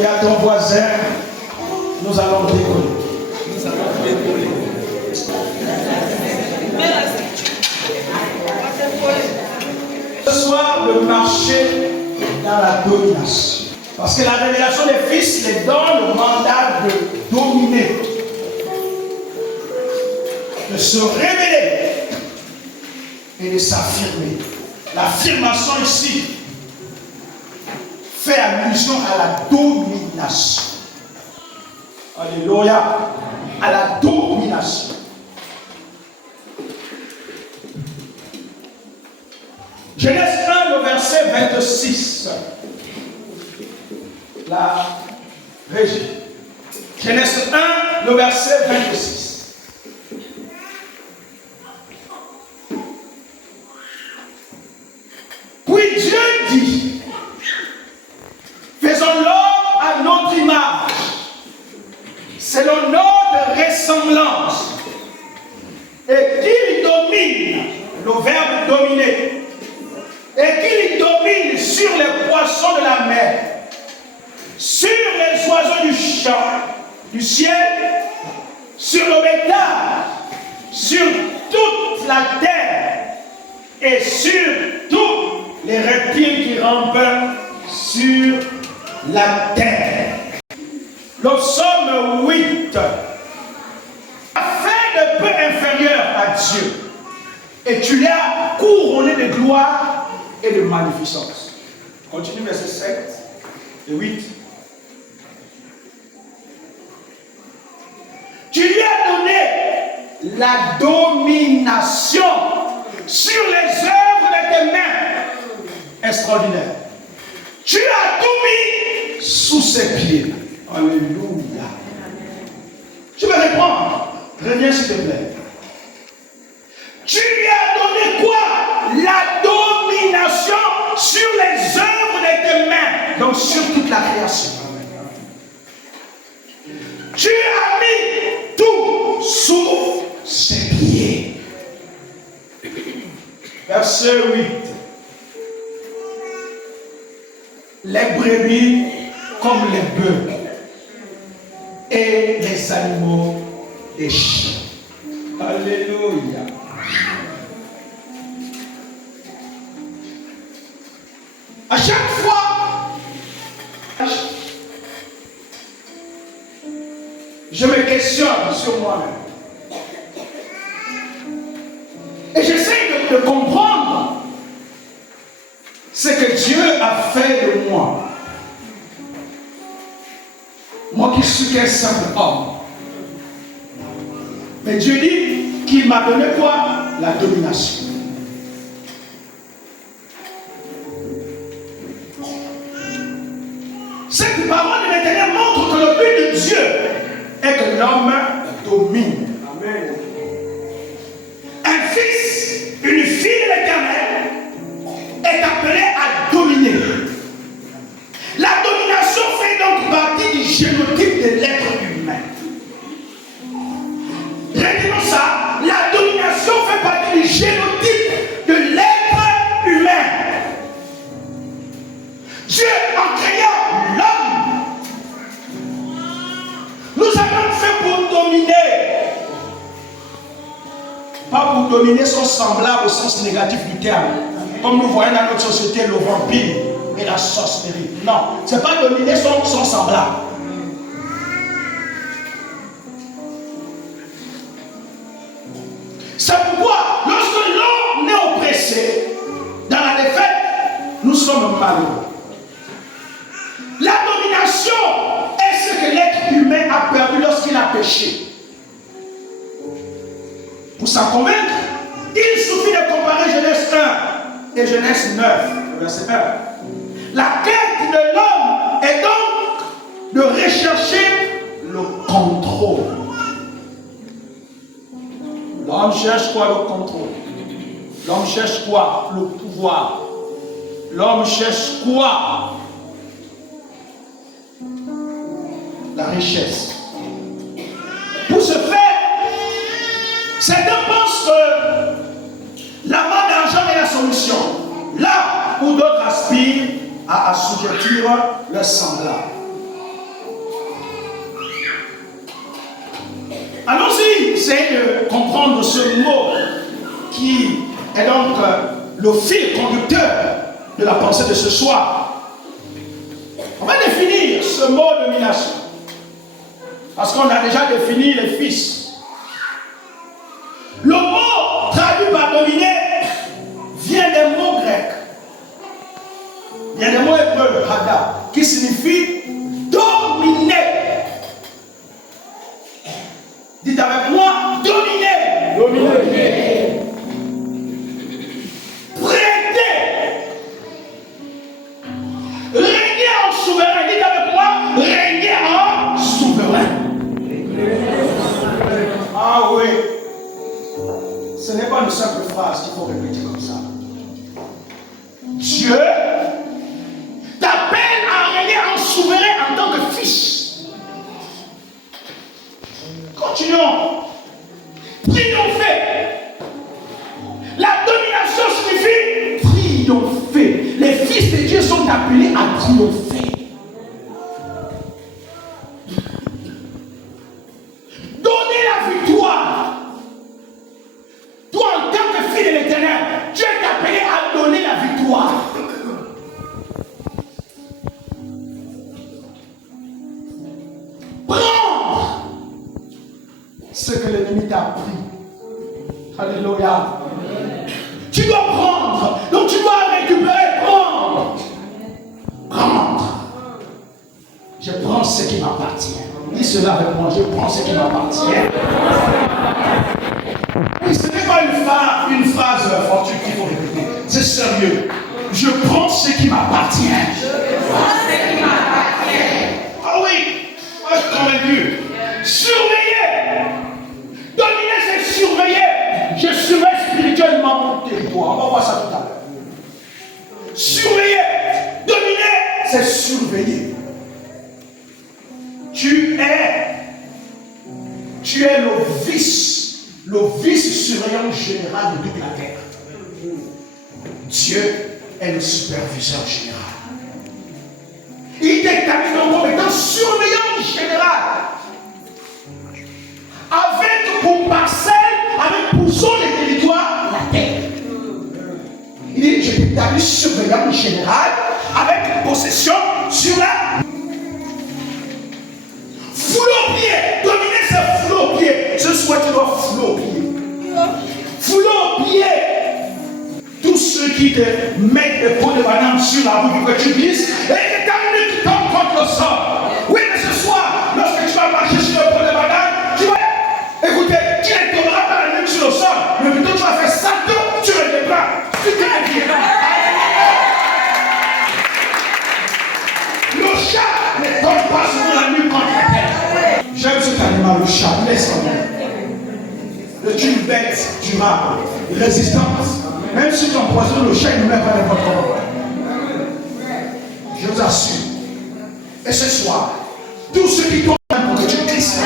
Et à ton voisin, nous allons décoller. Nous allons décoller. Ce soir, le marché dans la domination. Parce que la révélation des fils les donne le mandat de dominer, de se révéler et de s'affirmer. L'affirmation ici fait allusion à la domination. Alléluia. À la domination. Genèse 1, le verset 26. La régie. Genèse 1, le verset 26. Puis Dieu dit, faisons l'homme à notre image, selon notre ressemblance, et qu'il domine, le verbe dominer, et qu'il domine sur les poissons de la mer, sur les oiseaux du champ, du ciel, sur le bétail, sur toute la terre et sur tous les reptiles qui rampent sur la terre. Le psaume 8 a fait de peu inférieur à Dieu et tu l'as couronné de gloire et de magnificence. Continue verset 7 et 8. Tu lui as donné la domination sur les œuvres de tes mains. Extraordinaire. Tu as tout mis sous ses pieds. Alléluia. Tu me réponds. Reviens s'il te plaît. Tu lui as donné quoi? La domination sur les œuvres de tes mains. Donc sur toute la création. Tu as mis tout sous ses pieds. Verset 8. Les brebis comme les bœufs et les animaux des chiens. Alléluia. À chaque fois, je me questionne sur moi-même. Et j'essaie de comprendre ce que Dieu a fait de moi. Moi qui suis qu'un simple homme. Mais Dieu dit qu'il m'a donné quoi? La domination. Cette parole de l'Éternel montre que le but de Dieu est que l'homme domine. Amen. Un fils, une fille de l'Éternel est appelé à dominer. La domination fait donc partie du génotype de l'être humain. Retenons ça, la domination fait partie du génotype de l'être humain. Dieu, en créant l'homme, nous avons fait pour dominer. Pas pour dominer son semblable au sens négatif du terme. Comme nous voyons dans notre société le vampire et la sorcellerie. Non, ce n'est pas dominer son semblable. C'est pourquoi, lorsque l'homme est oppressé, dans la défaite, nous sommes malheureux. La domination est ce que l'être humain a perdu lorsqu'il a péché. Pour s'en convaincre, il suffit de comparer Genèse 1 et Genèse 9, verset 1. La quête de l'homme est donc de rechercher le contrôle. L'homme cherche quoi? Le contrôle. L'homme cherche quoi? Le pouvoir. L'homme cherche quoi? La richesse. Pour ce faire, certains pensent que la main d'argent est la solution. Là où d'autres aspirent à assujettir leur semblable. Allons-y, essayez de comprendre ce mot qui est donc le fil conducteur de la pensée de ce soir. On va définir ce mot domination. Parce qu'on a déjà défini les fils. Le mot traduit par dominer vient des mots grecs. Il y a des mots hébreux, hada, qui signifie dominer. Dites avec moi, dominer. Dominer. Prêter. Régner en souverain. Dites avec moi, régner en souverain. Ah oui. Ce n'est pas une simple phrase qu'il faut répéter comme ça. Dieu t'appelle à régner en souverain en tant que fils. Continuons. Triompher. La domination signifie triompher. Les fils de Dieu sont appelés à triompher. Donner la victoire. Toi, en tant que fils de l'Éternel, Dieu est appelé à donner la victoire. Prendre ce que l'ennemi t'a pris. Alléluia. Tu dois prendre. Donc tu dois récupérer, prendre. Prendre. Je prends ce qui m'appartient. Dis cela avec moi. Je prends ce qui m'appartient. Et ce n'est pas une phrase fortuite qu'il faut répéter. C'est sérieux. Je prends ce qui m'appartient. Je prends ce qui m'appartient. Ah oui. Moi je suis convaincu. Surveiller. Dominer, c'est surveiller. Je surveille spirituellement mon territoire. On va voir ça tout à l'heure. Surveiller. Dominer, c'est surveiller. Tu es le vice-surveillant général de toute la terre. Dieu est le superviseur général. Il t'établit donc comme étant surveillant général. Avec pour parcelle, avec pour zone de territoire, la terre. Il dit, je t'établis surveillant général avec possession sur la foule au pied. Dominer, c'est foule au pied. Ce soir, tu dois foule au pied. Foule au pied. Tous ceux qui te mettent des pots de banane sur la route pour que tu glisses, et t'amènes qui tombent contre le sol. Oui, mais ce soir, lorsque tu vas marcher sur le pot de banane, tu vas écouter, tu ne tomberas pas la même sur le sol, mais plutôt tu vas faire salto sur les bras. Tu t'es bien. Le chat ne tombe pas sur la nuit contre la terre. J'aime cet animal, le chat, laisse tomber. C'est une bête durable, résistante. Même si tu empoisonnes le chat, il ne met pas n'importe comment. Je vous assure. Et ce soir, tous ceux qui tombent pour que tu glisses,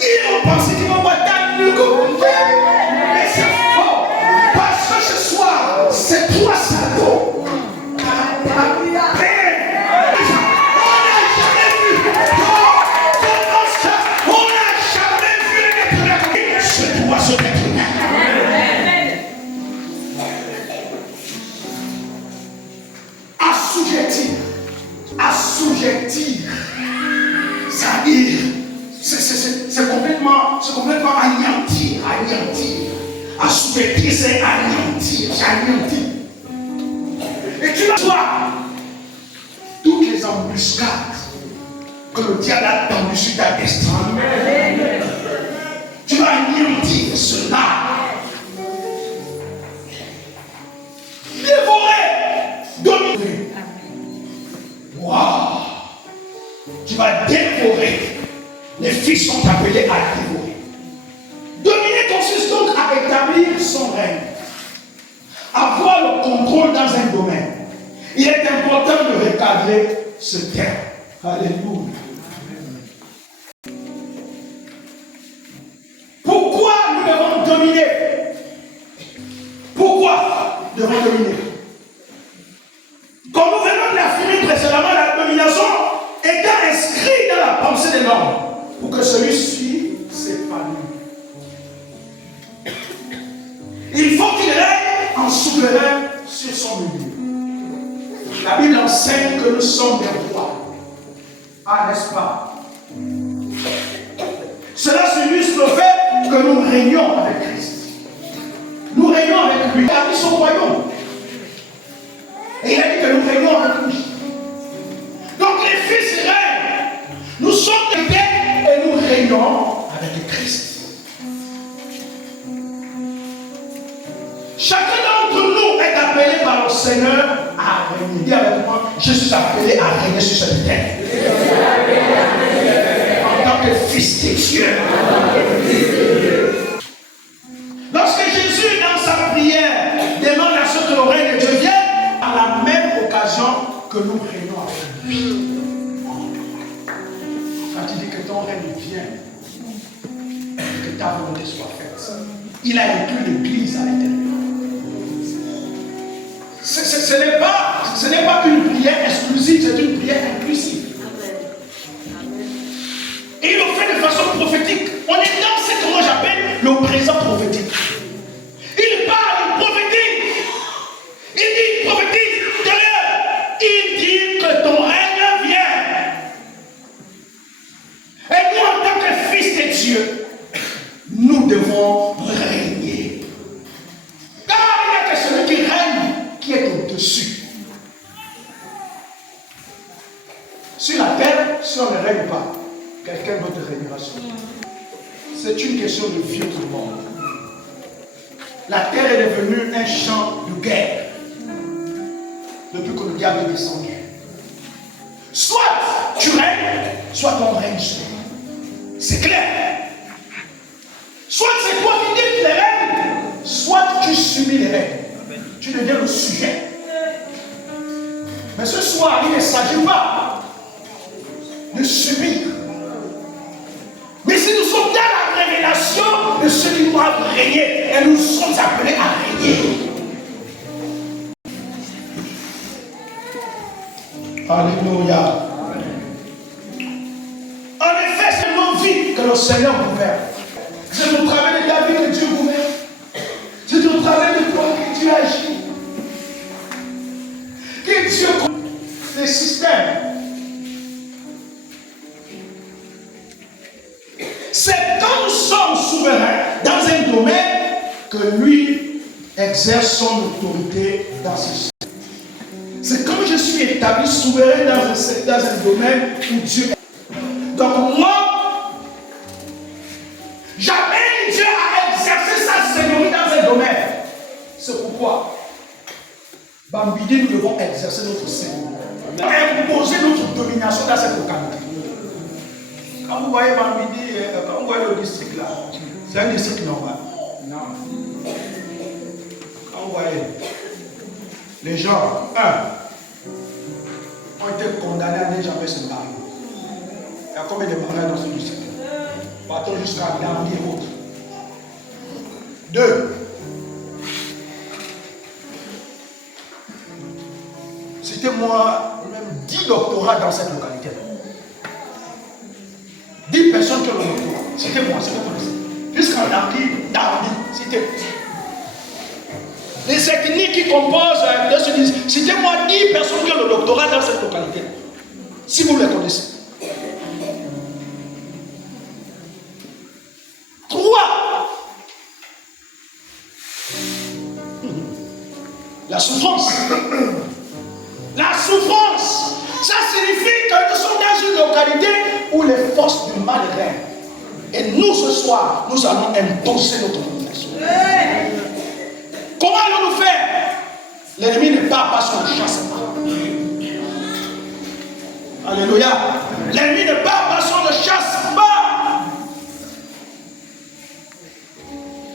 ils vont penser qu'ils vont voir ta nuque. Mais c'est faux. Parce que ce soir, c'est toi, Satan. Assujettir, c'est-à-dire, c'est complètement anéantir. Assujettir, c'est anéantir, Et tu vas voir toutes les embuscades que le diable a tendues sur ta destinée. Tu vas anéantir cela. Dévorer, dominer. Waouh! Tu vas dévorer. Les fils sont appelés à dévorer. Dominer consiste donc à établir son règne. Avoir le contrôle dans un domaine. Il est important de recadrer ce terme. Alléluia. Pourquoi nous devons dominer? Pourquoi nous devons dominer? Comme nous venons de l'affirmer précédemment, la domination est inscrite dans la pensée de l'homme pour que celui-ci enseigne que nous sommes des rois. Ah, n'est-ce pas? Cela s'illustre le fait que nous régnons avec Christ. Nous régnons avec lui. Il a mis son royaume. Et il a dit que nous régnons avec lui. Donc les fils règnent. Nous sommes des pères et nous régnons avec Christ. Chacun d'entre nous est appelé par le Seigneur à régner. Dis avec moi, je suis appelé à régner sur cette terre. En tant que fils de Dieu. Lorsque Jésus, dans sa prière, demande à ce que le règne de Dieu vienne, à la même occasion que nous régnons avec lui. Quand il dit que ton règne vienne, que ta volonté soit faite, il a inclus l'Église à l'intérieur. Ce n'est pas une prière exclusive, c'est une prière inclusive. Et il le fait de façon prophétique. On est dans ce que moi j'appelle le présent prophétique. Il parle, il prophétise. Il dit, prophétise, il dit que ton règne vienne. Et nous, en tant que fils de Dieu, nous devons régner. Car il n'y a que celui qui règne qui est au-dessus. Sur la terre, si on ne règne pas, quelqu'un d'autre régnera sur nous. C'est une question de vie tout le monde. La terre est devenue un champ de guerre depuis que le diable est descendu. Soit tu règnes, soit ton règne suit. C'est clair. Soit c'est toi qui dictes les règles, soit tu subis les règles. Tu deviens le sujet. Mais ce soir, il ne s'agit pas de subir. Mais si nous sommes dans la révélation de ceux qui doivent régner, et nous sommes appelés à régner. Alléluia. En effet, c'est nos vies que le Seigneur gouverne. C'est au travers de ta vie que Dieu gouverne. C'est au travers de toi que Dieu agit. Que Dieu connaît les systèmes. C'est quand nous sommes souverains dans un domaine que lui exerce son autorité dans ce système. C'est quand je suis établi souverain dans un domaine où Dieu est. Donc moi, j'amène Dieu à exercer sa seigneurie dans un domaine. C'est pourquoi, Bambidi, nous devons exercer notre seigneurie. Imposer notre domination dans cette localité. Quand vous voyez Bambidi, quand vous voyez le district là, c'est un district normal. Non. Quand vous voyez, les gens, ont été condamnés à ne jamais se marier. Il y a combien de mariages dans ce district? Partons jusqu'à Gambie et autres. 2. Citez-moi même 10 doctorats dans cette localité. 10 personnes qui ont le doctorat. Citez-moi, si vous connaissez. Jusqu'en Gambie, citez. Les ethnies qui composent ce district. Citez-moi 10 personnes qui ont le doctorat dans cette localité. Si vous les connaissez. 3. La souffrance. La souffrance. Ça signifie que nous sommes dans une localité où les forces du mal règnent. Et nous, ce soir, nous allons imposer notre domination. Comment allons-nous faire? L'ennemi ne part pas sur le chassement. Alléluia. L'ennemi ne part pas sur le chassement.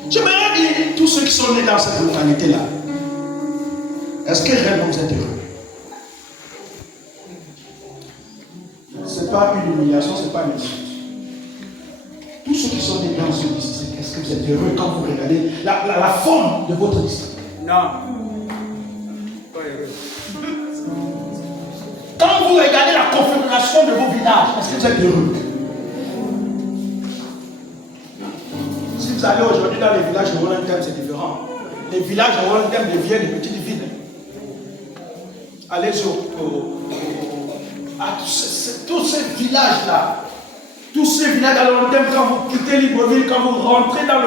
J'aimerais dire, tous ceux qui sont nés dans cette localité-là, est-ce que réellement vous êtes heureux? Ce n'est pas une humiliation, ce n'est pas une insulte. Tous ceux qui sont nés dans ce district, est-ce que vous êtes heureux quand vous regardez la forme de votre district? Non. Pas heureux. Quand vous regardez la configuration de vos villages, est-ce que vous êtes heureux? Si vous allez aujourd'hui dans les villages de Roland-Thème, c'est différent. Les villages de Roland-Thème deviennent des petites villes. allez à tous ces villages-là. Tous ces villages à long terme, quand vous quittez Libreville, quand vous rentrez dans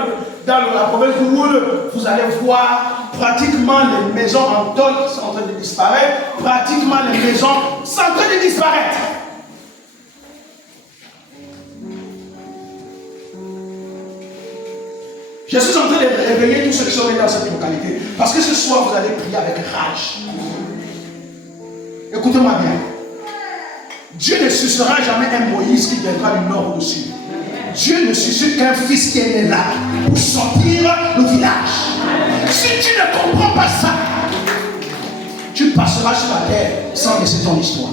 la province de Woul, vous allez voir pratiquement les maisons en tôle sont en train de disparaître, pratiquement les maisons sont en train de disparaître. Je suis en train de réveiller tous ceux qui sont dans cette localité, parce que ce soir vous allez prier avec rage. Écoutez-moi bien. Dieu ne suscitera jamais un Moïse qui viendra du nord ou du sud. Dieu ne suscite qu'un fils qui est né là pour sortir le village. Si tu ne comprends pas ça, tu passeras sur la terre sans laisser ton histoire.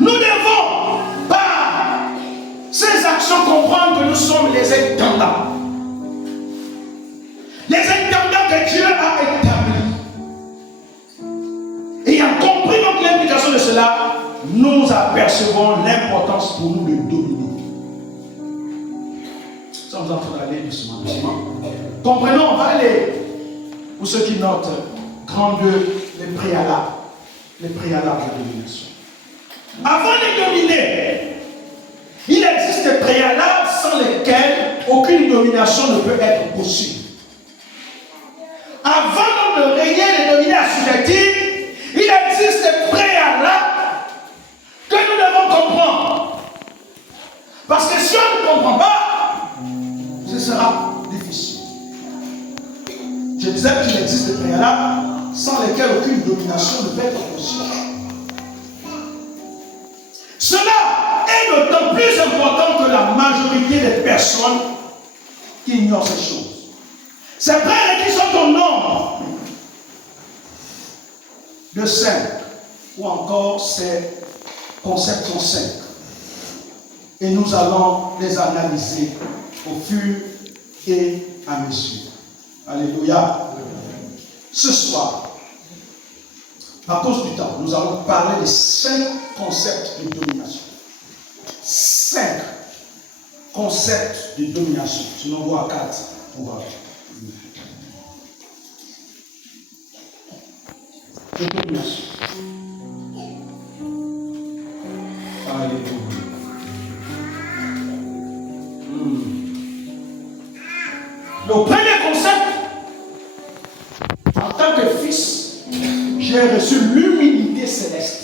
Nous devons, par ces actions, comprendre que nous sommes les intendants. Les intendants que Dieu a établis. Ayant compris donc l'implication de cela, nous apercevons l'importance pour nous de dominer. Nous sommes en train d'aller doucement. Comprenons, on va aller, pour ceux qui notent, grand 2, les préalables. Les préalables de domination. Avant de dominer, il existe des préalables sans lesquels aucune domination ne peut être possible. Avant de régner et de dominer assujetti, il existe des préalables que nous devons comprendre. Parce que si on ne comprend pas, ce sera difficile. Je disais qu'il existe des préalables sans lesquels aucune domination ne peut être possible. Cela est d'autant plus important que la majorité des personnes qui ignorent ces choses. Ces prérequis sont au nombre de 5, ou encore ces concepts sont 5. Et nous allons les analyser au fur et à mesure. Alléluia. Ce soir, à cause du temps, nous allons parler des 5 concepts de domination. 5 concepts de domination. Si l'on voit 4, on va. De domination. Alléluia. Le premier concept, en tant que fils, j'ai reçu l'humilité céleste.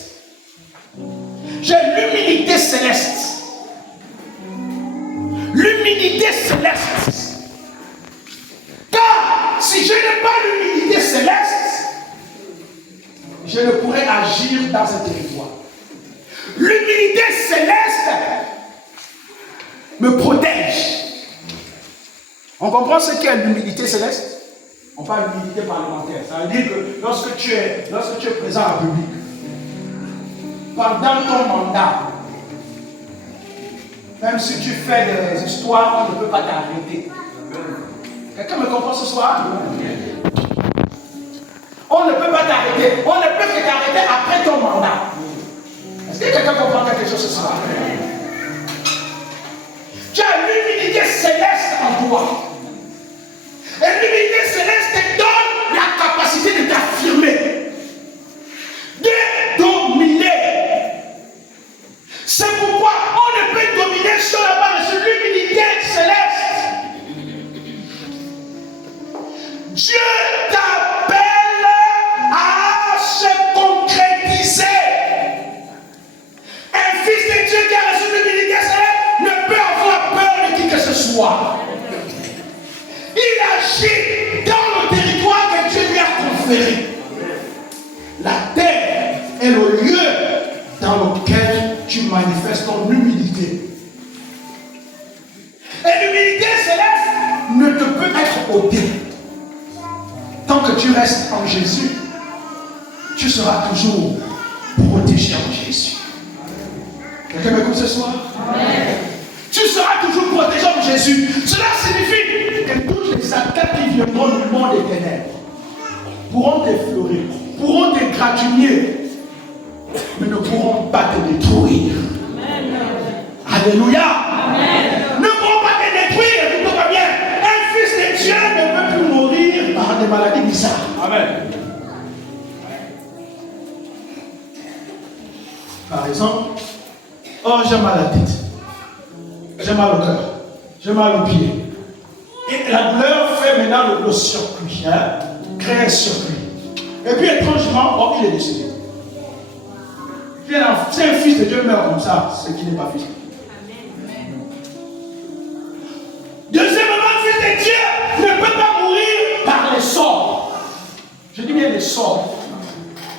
J'ai l'humilité céleste. L'humilité céleste. Car si je n'ai pas l'humilité céleste, je ne pourrais agir dans un territoire. L'humilité céleste me protège. On comprend ce qu'est l'humilité céleste? On parle d'humilité parlementaire. Ça veut dire que lorsque tu es présent en public, pendant ton mandat, même si tu fais des histoires, on ne peut pas t'arrêter. Quelqu'un me comprend ce soir? On ne peut pas t'arrêter. On ne peut que t'arrêter après ton mandat. Est-ce que quelqu'un comprend quelque chose ce soir? Tu as l'humilité céleste en toi. Et l'humilité céleste te donne la capacité de t'affirmer, de dominer. C'est pourquoi on ne peut dominer sur la base de l'humilité céleste. Dieu t'appelle à se concrétiser. Un fils de Dieu qui a reçu l'humilité céleste ne peut avoir peur de qui que ce soit. Il agit dans le territoire que Dieu lui a conféré. La terre est le lieu dans lequel tu manifestes ton humilité. Et l'humilité céleste ne te peut être ôtée. Tant que tu restes en Jésus, tu seras toujours protégé en Jésus. Quelqu'un m'écoute ce soir? Amen. Tu seras toujours protégé en Jésus. Cela signifie que toutes les attaques qui viendront du monde des ténèbres pourront t'effleurer, pourront t'égratigner, mais ne pourront pas te détruire. Amen. Alléluia. Amen. Ne pourront pas te détruire, écoute-moi bien. Un fils de Dieu ne peut plus mourir Par exemple, oh, j'ai mal à la tête, j'ai mal au cœur, j'ai mal au pied. Et la douleur fait maintenant le circuit, hein, crée un circuit. Et puis étrangement, oh, il est décédé. Si un fils de Dieu meurt comme ça, c'est qu'il n'est pas fils de Dieu. Deuxièmement, un fils de Dieu ne peut pas mourir par les sorts. Je dis bien les sorts.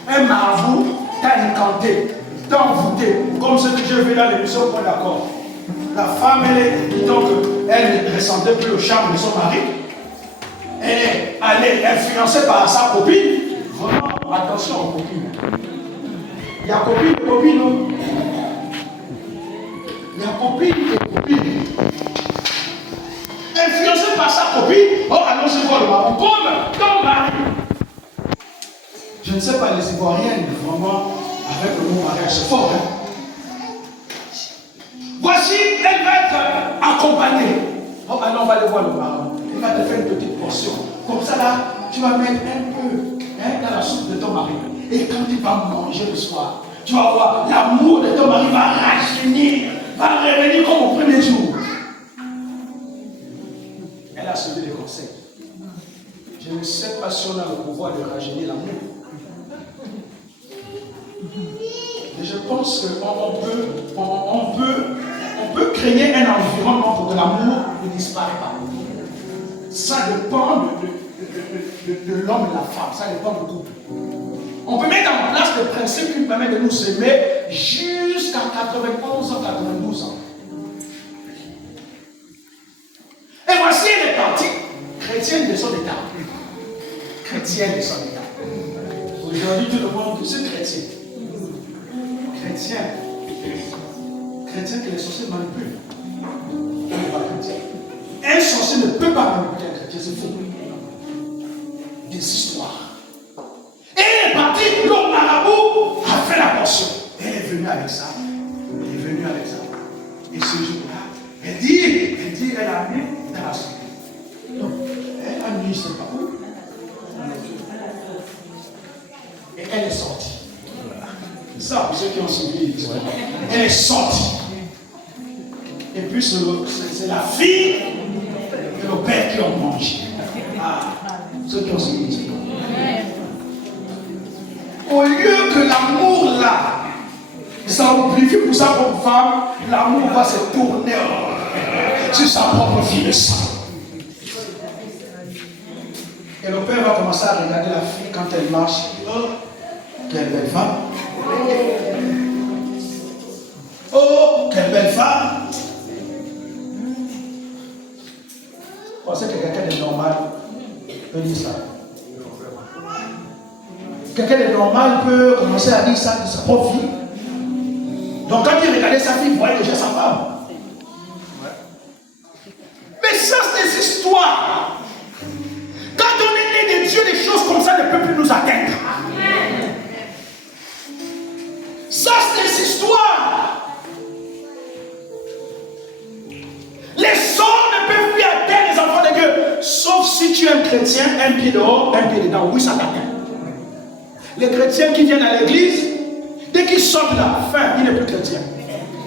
Un marabout t'a incanté, t'a envoûté, comme ce que je vu dans l'émission Point d'accord. La femme, elle ne ressentait plus le charme de son mari. Elle est allée influencée par sa copine. Vraiment, attention aux copines. Il y a copine et copine, non? Il y a copine et copine. Influencée par sa copine, oh, allons-y voir le mari. Comme ton mari. Je ne sais pas, les Ivoiriennes, vraiment, avec le mot mariage, c'est fort, hein? Voici, elle va être accompagnée. Oh, alors on va aller voir le mari. Il va te faire une petite portion. Comme ça, là, tu vas mettre un peu dans la soupe de ton mari. Et quand tu vas manger le soir, tu vas voir, l'amour de ton mari va rajeunir, va revenir comme au premier jour. Elle a suivi les conseils. Je ne sais pas si on a le pouvoir de rajeunir l'amour. Mais je pense qu'on peut créer un environnement pour que l'amour ne disparaisse pas. Ça dépend de l'homme et de la femme, ça dépend du couple. On peut mettre en place le principe qui permet de nous aimer jusqu'à 91 ans, 92 ans. Et voici, elle est partie, chrétienne de son état. Chrétienne de son état. Aujourd'hui, tout le monde dit c'est chrétien. Chrétien. Chrétien que les sorciers manipulent. On n'est pas chrétien. Un sorcier ne peut pas manipuler un chrétien, c'est faux. Des histoires. Et elle est partie, l'homme marabout a fait la portion. Elle est venue avec ça. Elle est venue avec ça. Et ce jour-là, elle a mis dans la soupe. Donc, elle a mis, je ne sais pas où. Et elle est sortie. C'est ça pour ceux qui ont suivi l'histoire. Elle est sortie. Et puis c'est la fille et le père qui ont mangé. Ah, ceux qui ont suivi l'histoire. Au lieu que l'amour là s'amplifie pour sa propre femme, l'amour va se tourner sur sa propre fille de sang. Et le père va commencer à regarder la fille quand elle marche. Oh, quelle belle femme. Oh, quelle belle femme. Vous pensez que quelqu'un de normal peut dire ça? Quelqu'un de normal peut commencer à dire ça de sa propre fille. Donc quand il regardait sa fille, il voyait déjà sa femme. Mais ça, c'est des histoires. Quand on est né de Dieu, des choses comme ça ne peuvent plus nous atteindre. Ça, c'est des histoires. Les sorts ne peuvent plus atteindre les enfants de Dieu. Sauf si tu es un chrétien, un pied dehors, un pied dedans. Oui, ça t'atteint. Les chrétiens qui viennent à l'église, dès qu'ils sortent là, fin, il n'est plus chrétien.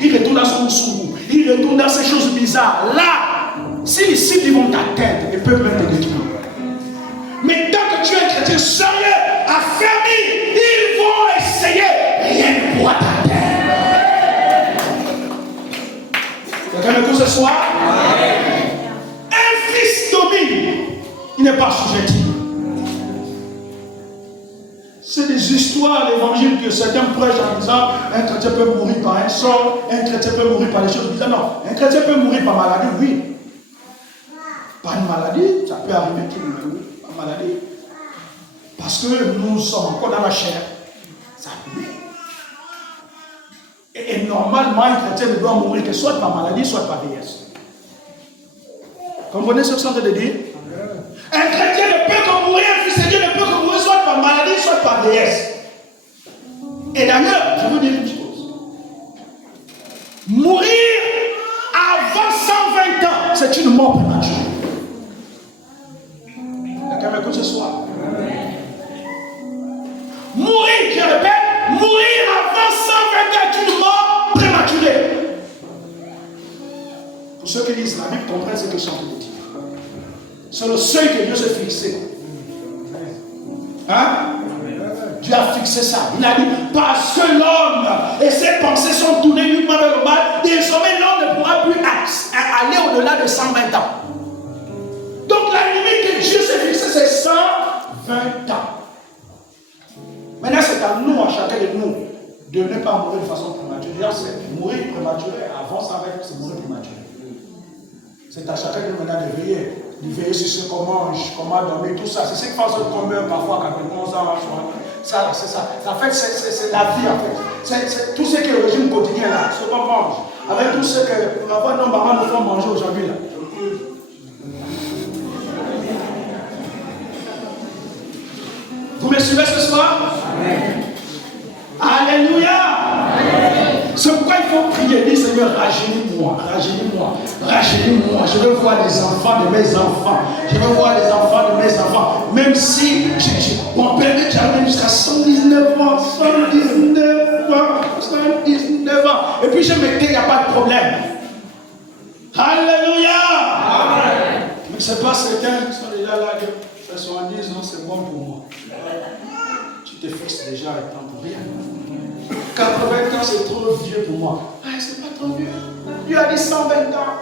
Il retourne dans son sourd, il retourne dans ces choses bizarres. Là, si les cibles ils vont t'atteindre, ils peuvent même te détruire. Mais tant que tu es un chrétien sérieux, affermi, ils vont essayer. Rien ne pourra t'atteindre. Quelqu'un me dit ce soir? Un fils domine, il n'est pas sujet. C'est des histoires, l'évangile que certains prêchent en disant un chrétien peut mourir par un sort, un chrétien peut mourir par des choses bizarres. Non, un chrétien peut mourir par maladie, oui. Par une maladie, ça peut arriver tout le monde, par maladie. Parce que nous sommes encore dans la chair. Ça peut. Et normalement, un chrétien ne doit mourir que soit par maladie, soit par vieillesse. Comprenez ce que je suis en train de dire? Un chrétien ne peut que mourir, un fils de Dieu ne peut que mourir soit par maladie, soit par vieillesse. Et d'ailleurs, je veux dire une chose. Mourir avant 120 ans, c'est une mort prématurée. Quelqu'un m'écoute ce soir? Mourir, je répète, mourir avant ans est une mort prématurée. Pour ceux qui lisent la Bible, comprennent ce que je suis en train de dire. C'est le seuil que Dieu s'est fixé. Hein? Dieu a fixé ça. Il a dit, parce que l'homme et ses pensées sont tournées uniquement vers le mal, désormais l'homme ne pourra plus aller au-delà de 120 ans. Donc la limite que Dieu s'est fixée, c'est 120 ans. Maintenant, c'est à nous, à chacun de nous, de ne pas mourir de façon prématurée. D'ailleurs, c'est mourir prématuré avant 120 ans, c'est mourir prématuré. C'est à chacun de nous maintenant de veiller sur ce qu'on mange, comment dormir, tout ça. C'est ce qui fait qu'on meurt parfois quand on 11 ans. Ça, c'est ça. En fait, c'est la vie, en fait. C'est tout ce qui est le régime quotidien, là, ce qu'on mange. Avec tout ce que nos mamans nous font manger aujourd'hui, là. Vous me suivez ce soir? Amen. Alléluia. C'est pourquoi il faut prier, dire Seigneur, rajeunis-moi, rajeunis-moi, rajeunis-moi. Je veux voir les enfants de mes enfants. Je veux voir les enfants de mes enfants. Même si mon père j'arrive jusqu'à 119 ans, 119 ans, 119 ans. Et puis je me dis, il n'y a pas de problème. Alléluia. Amen. Mais c'est pas certains qui sont déjà là, qui fait 70 ans, c'est bon pour moi. Tu te fixes déjà un temps pour rien. 80 ans, c'est trop vieux pour moi. Ah, c'est pas trop vieux. Dieu a dit 120 ans.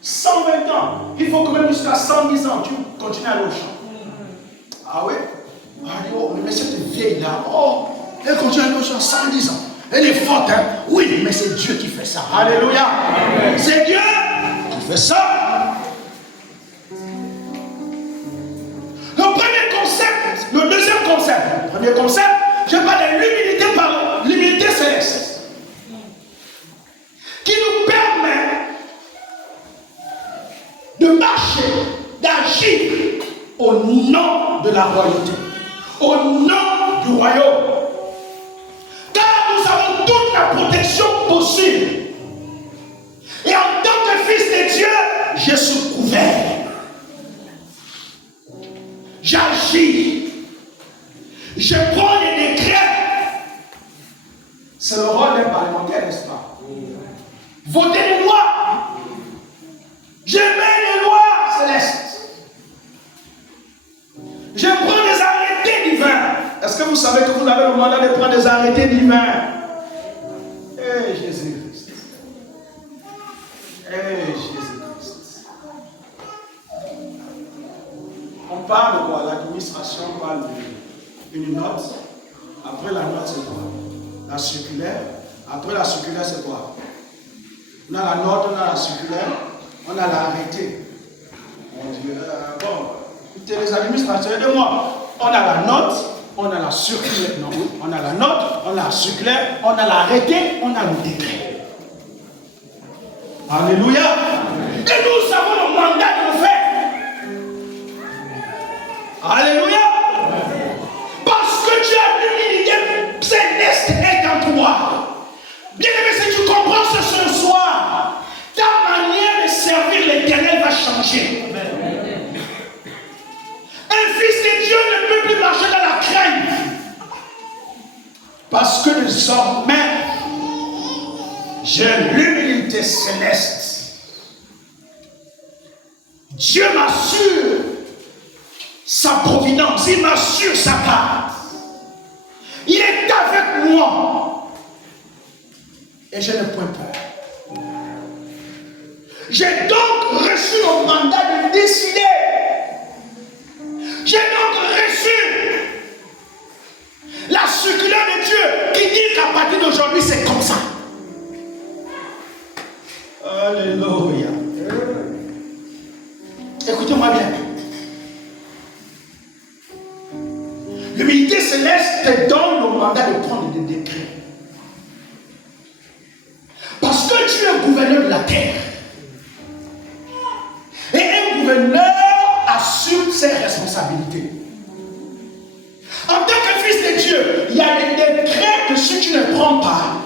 120 ans. Il faut que même jusqu'à 110 ans, tu continues à aller au champ. Ah oui? Ah, oh, mais cette vieille-là, oh, elle continue à aller au champ 110 ans. Elle est forte, hein? Oui, mais c'est Dieu qui fait ça. Alléluia. C'est Dieu qui fait ça. Le premier concept, le deuxième concept, le premier concept, je parle de l'humilité par l'humilité céleste, qui nous permet de marcher, d'agir au nom de la royauté, au nom du royaume. Car nous avons toute la protection possible. Et en tant que fils de Dieu, je suis couvert. J'agis. Je prends les décrets. C'est le rôle d'un parlementaire, n'est-ce pas? Votez les lois. Je mets les lois célestes. Je prends des arrêtés divins. Est-ce que vous savez que vous avez le mandat de prendre des arrêtés divins? Eh Jésus-Christ. Eh Jésus-Christ. On parle de quoi? L'administration parle d'une note. Après la note, c'est quoi? La circulaire. Après la circulaire, c'est quoi? On a la note, on a la circulaire, on a l'arrêté. On dit, bon, écoutez les administrateurs, aidez-moi. On a la note, on a la circulaire. Non, on a la note, on a la circulaire, on a l'arrêté, on a le décret. Alléluia. Et nous avons le mandat de le faire. Alléluia. Parce que Dieu a l'humilité céleste est en toi. Bien aimé, si tu comprends ce soir, ta manière de servir l'Éternel va changer. Amen. Un fils de Dieu ne peut plus marcher dans la crainte. Parce que désormais, j'ai l'humilité céleste. Dieu m'assure sa providence, il m'assure sa part. Il est avec moi. Et je n'ai point peur. J'ai donc reçu le mandat de décider. J'ai donc reçu la circulaire de Dieu qui dit qu'à partir d'aujourd'hui, c'est comme ça. Alléluia. Écoutez-moi bien. L'humilité céleste te donne le mandat de prendre des décrets. Parce que Dieu est gouverneur de la terre. Et un gouverneur assume ses responsabilités. En tant que fils de Dieu, il y a des décrets que si tu ne prends pas,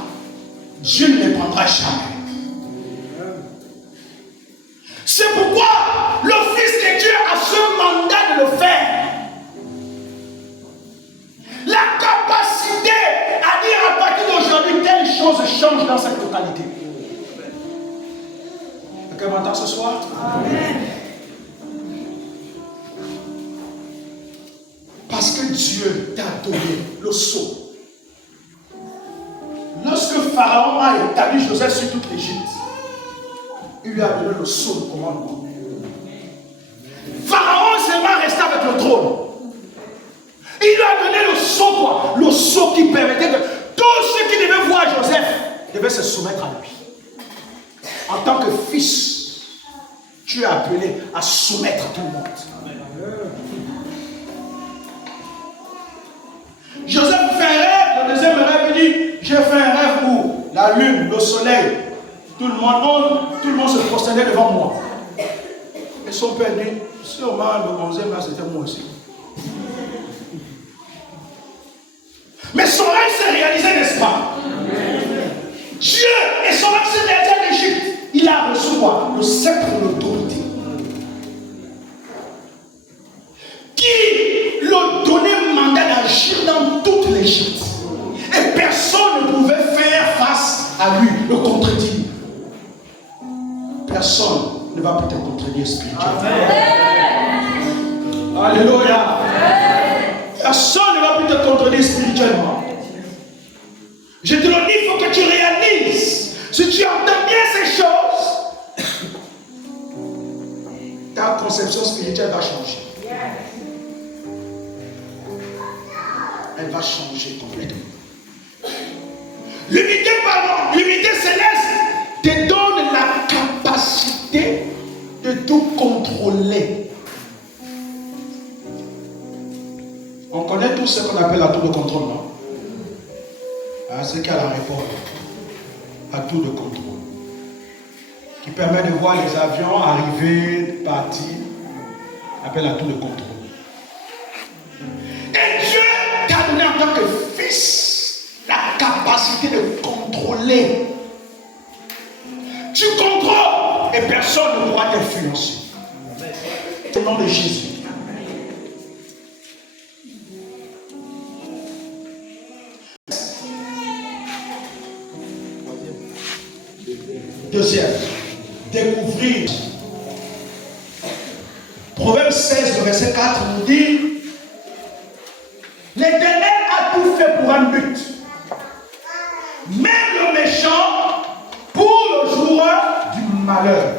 Dieu ne les prendra jamais. C'est pourquoi le fils de Dieu a ce mandat de le faire. La capacité à dire à partir choses changent dans cette localité. Quelqu'un m'entend ce soir? Amen. Parce que Dieu t'a donné le sceau. Lorsque Pharaon a établi Joseph sur toute l'Égypte, il lui a donné le sceau de commandement. Pharaon s'est pas resté avec le trône. Il lui a donné le sceau, quoi? Le sceau qui permettait que tous ceux qui devaient voir Joseph devaient se soumettre à lui. En tant que fils, tu es appelé à soumettre tout le monde. Joseph fait un rêve, le deuxième rêve, il dit, j'ai fait un rêve où la lune, le soleil, tout le monde se prosternait devant moi. Et son père dit, sûrement le 11e là, c'était moi aussi. Mais son rêve s'est réalisé, n'est-ce pas? Dieu et son rêve s'est réalisé en Égypte. Il a reçu quoi? Le sceptre de l'autorité. Qui lui donnait mandat d'agir dans toute l'Égypte. Et personne ne pouvait faire face à lui, le contredire. Personne ne va peut-être contredire spirituellement. Alléluia. Personne ne va peut-être contredire spirituellement. Je te le dis, il faut que tu réalises. Si tu entends bien ces choses, ta conception spirituelle va changer. Elle va changer complètement. L'unité céleste te donne la capacité de tout contrôler. On connaît tout ce qu'on appelle la tour de contrôle, non? C'est qu'à la réponse, la tour de contrôle, qui permet de voir les avions arriver, partir, appelle la tour de contrôle. Et Dieu t'a donné en tant que fils la capacité de contrôler. Tu contrôles et personne ne pourra t'influencer. Au nom de Jésus. Deuxième, découvrir. Proverbe 16, le verset 4 nous dit, l'Éternel a tout fait pour un but. Même le méchant pour le jour du malheur.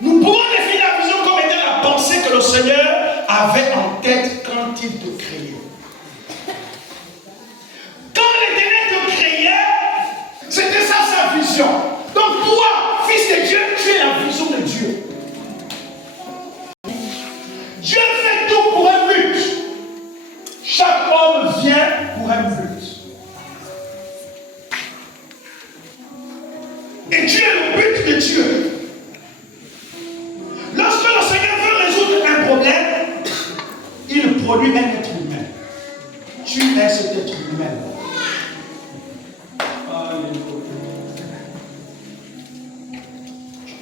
Nous pouvons définir la vision comme étant la pensée que le Seigneur avait en tête quand il te créait. Quand l'Éternel te créait, c'était ça sa vision. Donc toi, fils de Dieu, tu es la vision de Dieu. Dieu fait tout pour un but. Chaque homme vient pour un but. Et Dieu est le but de Dieu. Lorsque le Seigneur veut résoudre un problème, il produit un être humain. Tu es cet être humain.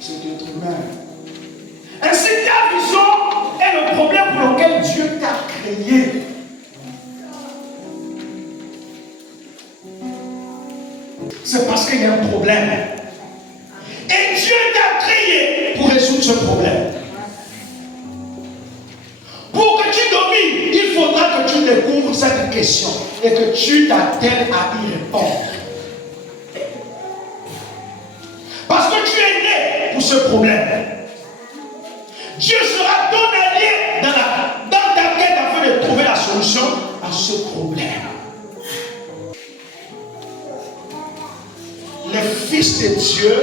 Cet être humain. Ainsi, ta vision est le problème pour lequel Dieu t'a créé. C'est parce qu'il y a un problème. Et Dieu t'a créé pour résoudre ce problème. Pour que tu domines, il faudra que tu découvres cette question et que tu t'attelles à y répondre. Parce que tu es né pour ce problème. Dieu sera ton allié dans ta quête afin de trouver la solution à ce problème. Les fils de Dieu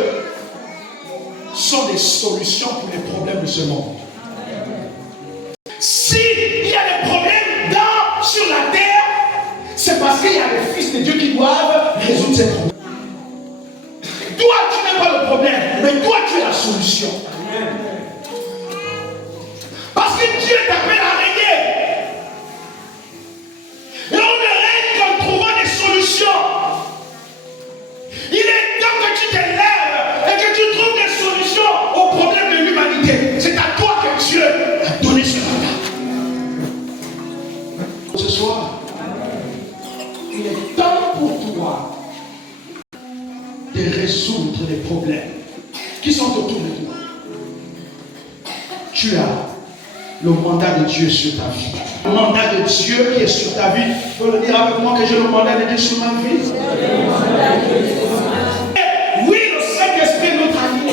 sont des solutions pour les problèmes de ce monde. S'il y a des problèmes sur la terre, c'est parce qu'il y a des fils de Dieu qui doivent résoudre ces problèmes. Toi, tu n'es pas le problème, mais toi, tu es la solution. Parce que Dieu t'appelle à régner. Et on ne règne qu'en trouvant des solutions. Il est temps que tu t'élèves et que tu trouves des solutions aux problèmes de l'humanité. C'est à toi que Dieu a donné ce mandat. Ce soir, résoudre les problèmes qui sont autour de toi. Tu as le mandat de Dieu sur ta vie. Le mandat de Dieu qui est sur ta vie. Tu peux le dire avec moi que j'ai le mandat de Dieu sur ma vie. Oui, le Saint-Esprit est notre ami.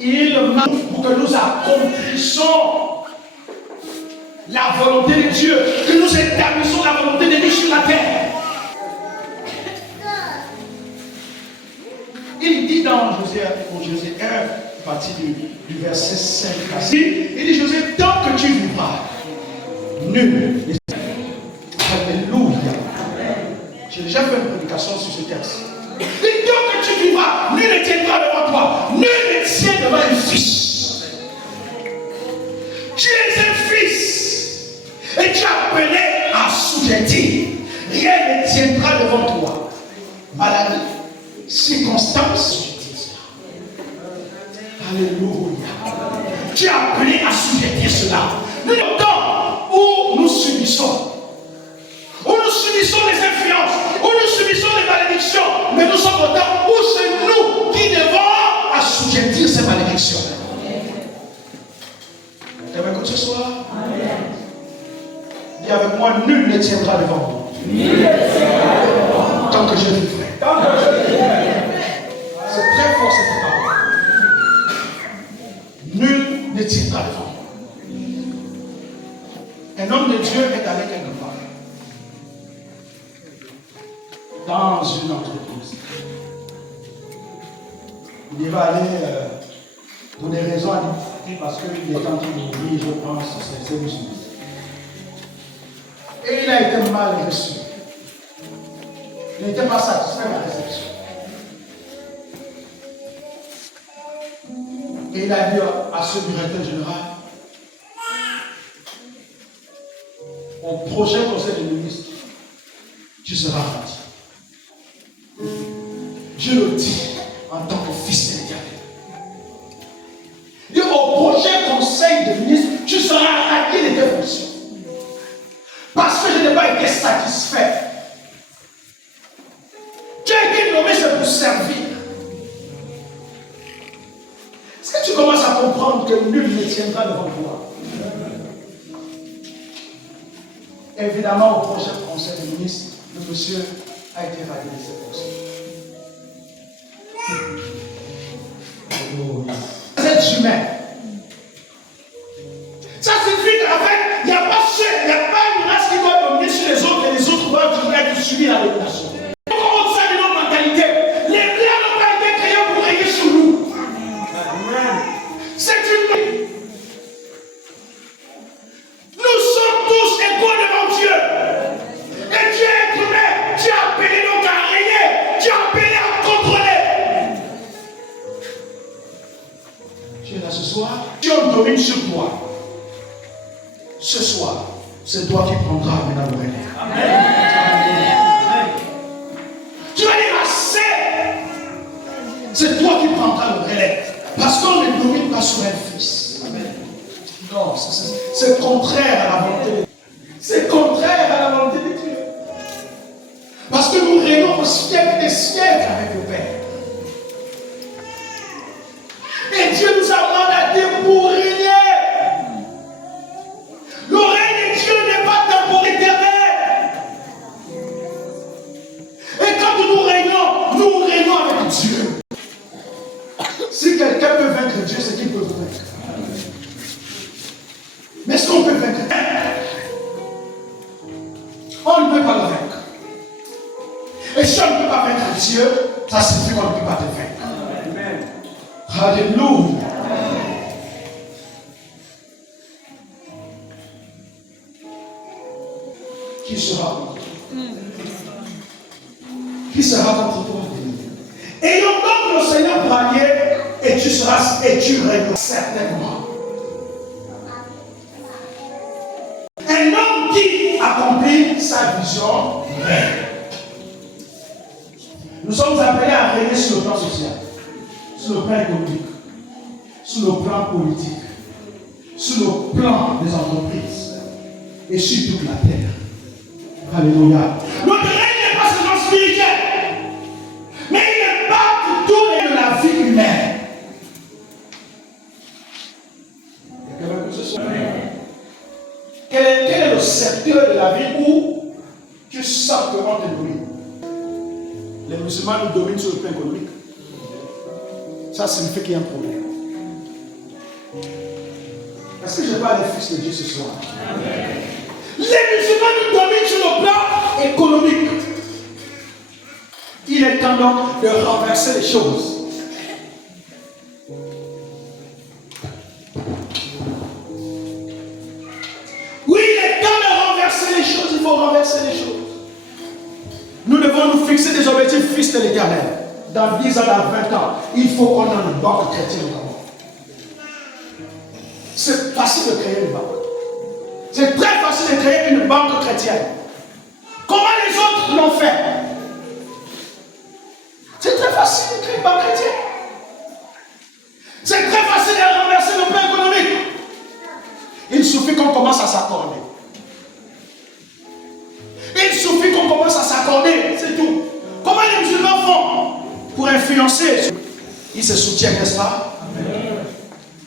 Il marche pour que nous accomplissions la volonté de Dieu, que nous établissons la volonté de Dieu sur la terre. Il dit dans Josué 1, à partir du verset 5 à 6, il dit Josué, tant que tu vivras, nul ne... Alléluia. J'ai déjà fait une prédication sur ce texte. Il dit tant que tu vivras, nul ne tiendra devant toi, nul ne tient devant un fils. Tu es un fils et tu es appelé à assujettir. Rien ne tiendra devant toi. Maladie, circonstances. Alléluia. Tu es appelé à assujettir cela. Nous, le temps où nous subissons les influences, où nous subissons les malédictions, mais nous sommes au temps où c'est nous qui devons assujettir ces malédictions. Tu es avec nous ce soir? Dis avec moi, nul ne tiendra devant moi. Tant que je vivrai. C'est très fort cette parole. Nul ne tiendra devant moi. Un homme de Dieu est avec quelque part. Dans une entreprise. Il va aller pour des raisons administratives parce qu'il est en train d'ouvrir, je pense, ses business. Et il a été mal reçu. Il n'était pas satisfait de la réception. Et il a dit à ce directeur général, au prochain conseil des ministres, tu seras rendu. Dieu le dit en tant que fils de l'Éternel. Et au prochain conseil des ministres, tu seras radié de tes fonctions. Parce que je n'ai pas été satisfait. Tu as été nommé, c'est pour servir. Est-ce que tu commences à comprendre que nul ne tiendra devant toi? Évidemment, au prochain conseil des ministres, le monsieur a été radié de ses fonctions. Vous êtes humain. Ça signifie qu'en fait, il n'y a pas une race qui doit dominer sur les autres et les autres doivent être soumis à la domination. On sait de notre mentalité. Les biens n'ont pas été créés pour régner sur nous. C'est une... Nous sommes tous égaux devant Dieu. Et Dieu est humain. Dieu a appelé donc à régner. Dieu a appelé à contrôler. Tu es là ce soir. Dieu domine sur toi. Ce soir, c'est toi qui prendras maintenant le relais. Amen. Tu vas dire assez. C'est toi qui prendras le relais. Parce qu'on ne domine pas sur un fils. Amen. Non, c'est contraire à la volonté de Dieu. C'est contraire à la volonté de Dieu. Parce que nous régnons au siècle des siècles avec le Père. Et Dieu nous a mandatés pour régner. Le règne de Dieu n'est pas temporel, éternel. Et quand nous régnons avec Dieu. Si quelqu'un peut vaincre Dieu, c'est qu'il peut vous vaincre. Mais est-ce qu'on peut vaincre? On ne peut pas le vaincre. Et si on ne peut pas vaincre Dieu, ça signifie qu'on ne peut pas te vaincre. Alléluia. Qui sera contre toi? Qui sera contre toi? Ayons donc le Seigneur pour allié, et tu règles certainement. Un homme qui accomplit sa vision règne. Nous sommes appelés à régner sur le plan social, sur le plan économique, sur le plan politique, sur le plan des entreprises et sur toute la terre. Alléluia. Notre règne n'est pas seulement spirituel, mais il est secteur de la vie où tu sens qu'on te domine. Les musulmans nous dominent sur le plan économique. Ça signifie qu'il y a un problème. Est-ce que je parle des fils de Dieu ce soir? Amen. Les musulmans nous dominent sur le plan économique. Il est temps donc de renverser les choses. Oui, il est temps de renverser les choses. Il faut renverser les choses. Nous devons nous fixer des objectifs fils de l'Éternel. Dans 10 ans, dans 20 ans, il faut qu'on ait une banque chrétienne d'abord. C'est facile de créer une banque. C'est très facile de créer une banque chrétienne. Comment les autres l'ont fait? C'est très facile de créer une banque chrétienne. C'est très facile de renverser le plan économique. Il suffit qu'on commence à s'accorder. Il suffit qu'on commence à s'accorder, c'est tout. Comment les musulmans font pour influencer? Ils se soutiennent, n'est-ce pas?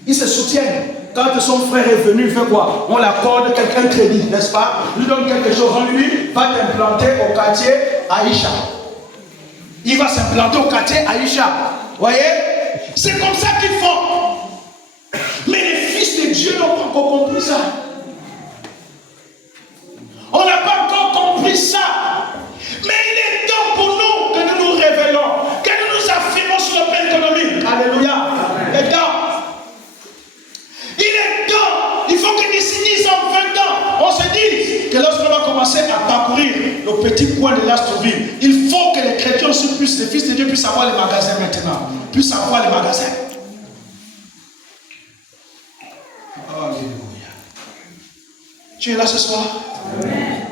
Ils se soutiennent. Quand son frère est venu, il fait quoi? On l'accorde quelqu'un crédit, n'est-ce pas? Lui donne quelque chose, on lui va t'implanter au quartier Aïcha. Il va s'implanter au quartier Aïcha. Voyez? C'est comme ça qu'ils font. Mais les fils de Dieu n'ont pas encore compris ça. On n'a pas encore compris ça. Mais il est temps pour nous que nous nous révélons, que nous nous affirmons sur le plan économique. Alléluia. Il est temps. Il est temps. Il faut que d'ici 10 ans, 20 ans, on se dise que lorsqu'on va commencer à parcourir le petit coin de l'Astroville, il faut que les chrétiens puissent, les fils de Dieu puissent avoir les magasins maintenant. Puissent avoir les magasins. Alléluia. Tu es là ce soir? Amen.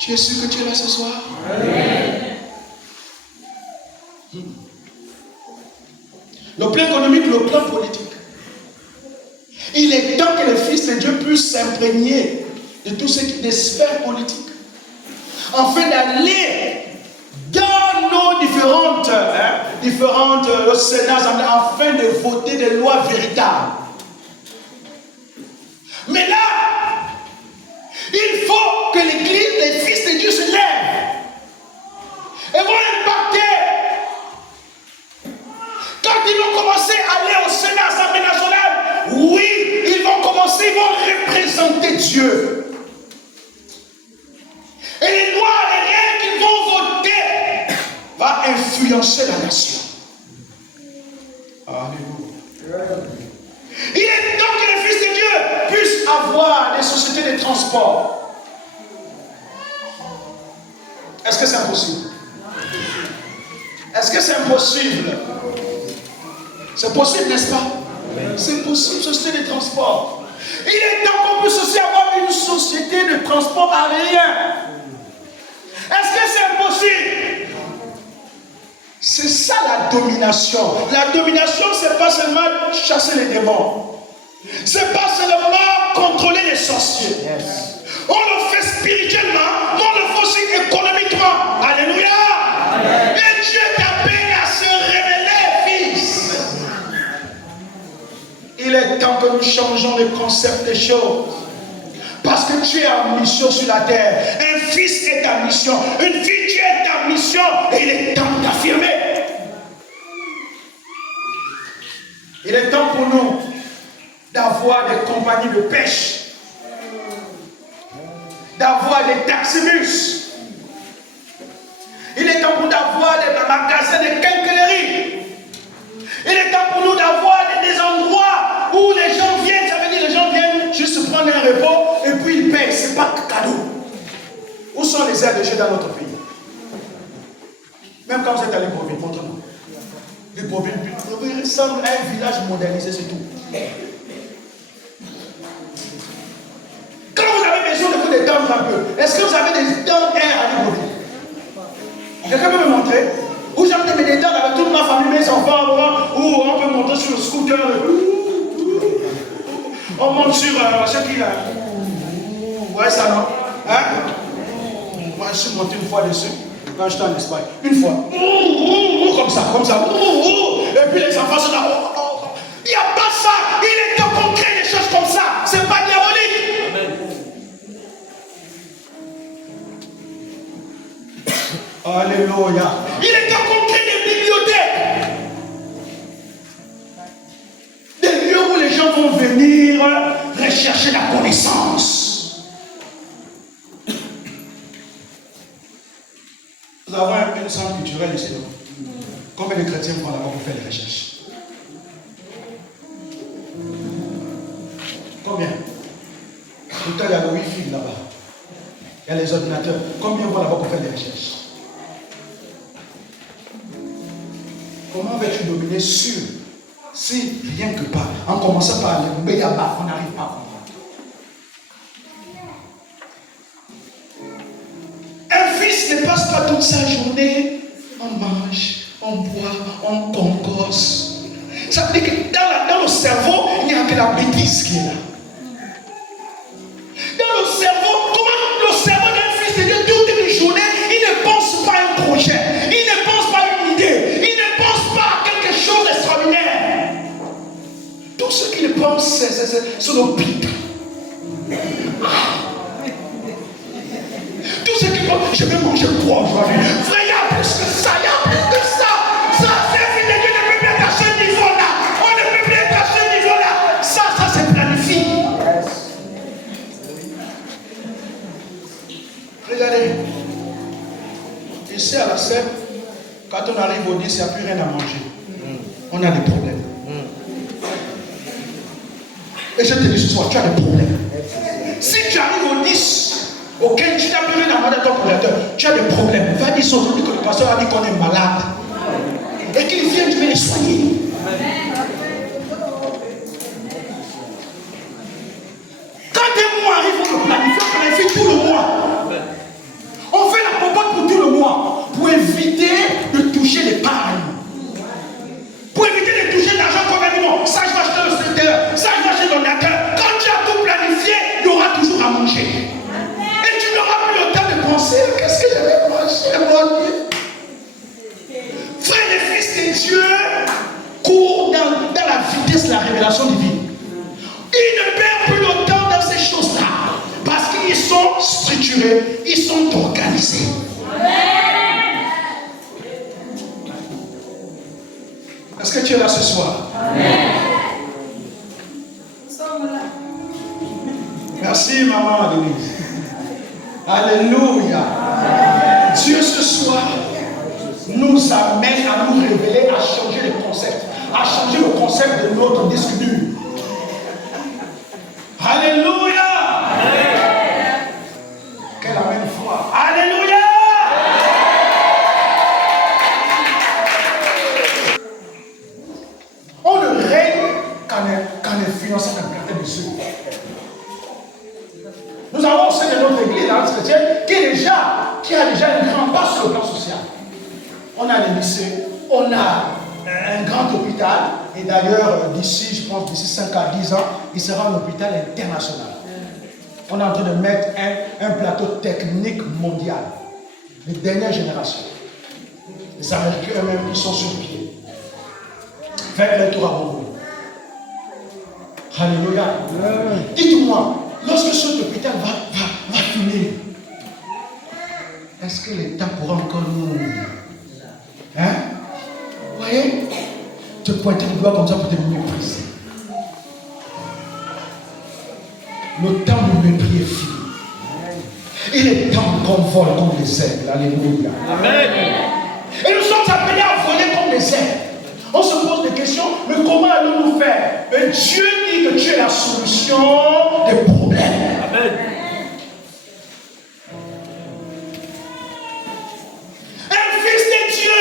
Tu es sûr que tu es là ce soir? Amen. Le plan économique, le plan politique. Il est temps que les fils de Dieu puissent s'imprégner de tout ce qui est des sphères politiques, afin d'aller dans nos différentes le Sénat, afin de voter des lois véritables. Mais là, il faut que l'Église, les fils de Dieu se lèvent et vont impacter. Quand ils vont commencer à aller au Sénat, à l'Assemblée nationale, oui, ils vont commencer, ils vont représenter Dieu. Et les lois, les règles qu'ils vont voter va influencer la nation. Alléluia. Il est temps que les fils de Dieu puissent avoir des sociétés de transport. Est-ce que c'est impossible? Est-ce que c'est impossible? C'est possible, n'est-ce pas? C'est possible, société de transport. Il est temps qu'on puisse aussi avoir une société de transport aérien. Est-ce que c'est impossible? C'est ça la domination. La domination, c'est pas seulement chasser les démons. C'est pas seulement contrôler les sorciers. Yes. On le fait spirituellement, mais on le fait aussi économiquement. Alléluia. Amen. Et Dieu t'appelle à se révéler, fils. Il est temps que nous changeons le concept des choses. Parce que tu es en mission sur la terre. Un fils est en mission. Une fille, tu es en mission. Et il est temps d'affirmer. Il est temps pour nous d'avoir des compagnies de pêche. D'avoir des taxibus. Il est temps pour nous d'avoir des magasins de quincaillerie. Il est temps pour nous d'avoir des endroits où les gens viennent. Ça veut dire les gens viennent juste prendre un repos et puis ils payent. Ce n'est pas cadeau. Où sont les aires de jeu dans notre pays? Même quand vous êtes à Libreville, montre-nous. Libreville ressemble à un village modernisé, c'est tout. Quand vous avez besoin de vous détendre un peu, est-ce que vous avez des dents air à Libreville? Quelqu'un peut me montrer? Où j'ai envie de me détendre avec toute ma famille, mes enfants, où on peut monter sur le scooter. On monte sur ce qui là. Ouais, ça non? Hein? Moi, je suis monté une fois dessus, quand j'étais en Espagne. Une fois. Comme ça, comme ça. Et puis les enfants sont là. Il n'y a pas ça. Il est temps qu'on crée des choses comme ça. Ce n'est pas diabolique. Amen. Alléluia. Il est temps qu'on crée des bibliothèques. Des lieux où les gens vont venir rechercher la connaissance. Nous avons un centre culturel ici. Combien de chrétiens vont là-bas pour faire des recherches? Combien? Pourtant, il y a le Wi-Fi là-bas. Il y a les ordinateurs. Combien vont là-bas pour faire des recherches? Comment vas-tu dominer sur si rien que pas, en commençant par le Béyaba, on n'arrive pas à comprendre? Un fils ne passe pas toute sa journée, on mange, on boit, on concosse. Ça veut dire que dans le cerveau, il n'y a que la bêtise qui est là. Dans le cerveau, comment le cerveau d'un fils de Dieu, toute une journée, il ne pense pas à un projet, il ne pense pas à une idée, il ne pense pas à quelque chose d'extraordinaire. Tout ce qu'il pense, c'est sur le pic. Tout ce qu'il pense, je vais manger quoi aujourd'hui? Frère, il y a plus que ça, il y a plus que ça. Ça, c'est fils de Dieu ne peut plus être à ce niveau-là. On ne peut plus être à ce niveau-là. Ça c'est planifié. Regardez, ici à la SEP, quand on arrive au 10, il n'y a plus rien à manger. On a des problèmes. Et je te dis ce soir, tu as des problèmes. Si tu arrives au 10, auquel tu n'as plus rien à manger à ton producteur, tu as des problèmes. Va dire aujourd'hui que le pasteur a dit qu'on est malade. Et qu'il vient, tu vas les soigner. Quand un mois arrive, on le planifie tout le mois. On fait la popote pour tout le mois, pour éviter de toucher l'épargne. Pour éviter de toucher l'argent complètement. Ça, je vais acheter le secteur, ça, je vais acheter l'ordinateur. Quand tu as tout planifié, il y aura toujours à manger. Et tu n'auras plus le temps de penser, qu'est-ce que je vais manger aujourd'hui? Frères et fils de Dieu courent dans la vitesse de la révélation divine. Ils ne perdent plus le temps dans ces choses-là. Parce qu'ils sont structurés, ils sont organisés. Est-ce que tu es là ce soir? Amen. Merci maman Denise. Alléluia. Dieu ce soir nous amène à nous révéler, à changer le concept, à changer le concept de notre disque dur. Alléluia. Quelle amène foi. Alléluia. On ne règne qu'en influençant la clarté de Dieu. Nous avons aussi de notre église, la chrétienne, qui a déjà un grand pas sur le plan social. On a les lycées, on a un grand hôpital, et d'ailleurs, d'ici, je pense, d'ici 5 à 10 ans, il sera un hôpital international. On est en train de mettre un plateau technique mondial, de dernière génération. Les Américains eux-mêmes, ils sont sur pied. Faites le tour à Bongo. Alléluia. Dites-moi, lorsque cet hôpital va finir, est-ce que l'État pourra encore nous... Hein? Vous voyez? Te pointer le doigt comme ça pour te mépriser. Le temps du mépris est fini. Il est temps qu'on vole comme les aigles. Alléluia. Amen. Et nous sommes appelés à voler comme les aigles. On se pose des questions, mais comment allons-nous faire? Mais Dieu dit que tu es la solution des problèmes. Amen. Un fils de Dieu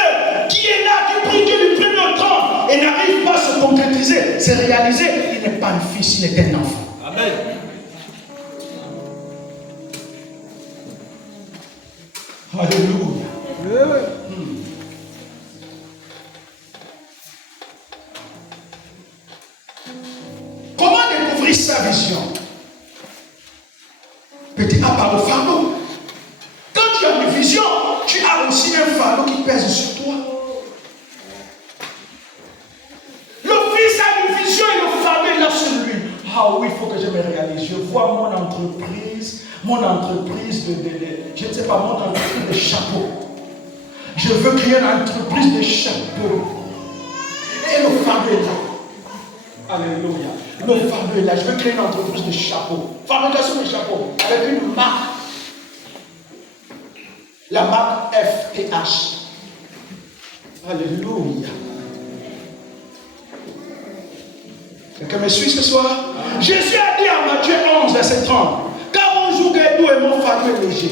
qui est là, qui prie Dieu du premier temps et n'arrive pas à se concrétiser, se réaliser, il n'est pas un fils, il est un enfant. Amen. Alléluia. Comment découvrir sa vision? Petit A par le fardeau. Quand tu as une vision, tu as aussi un fardeau qui pèse sur toi. Le fils a une vision et le fardeau est là sur lui. Ah oui, il faut que je me réalise. Je vois mon entreprise de je ne sais pas, mon entreprise de chapeau. Je veux créer une entreprise de chapeaux. Et le fardeau est là. Alléluia. Le fardeau est là. Je veux créer une entreprise de chapeaux. Fabrication de chapeaux. Avec une marque. La marque FTH. Alléluia. Quelqu'un me suit ce soir? Jésus a dit à Matthieu 11, verset 30. Car mon joug est doux et mon fardeau est léger.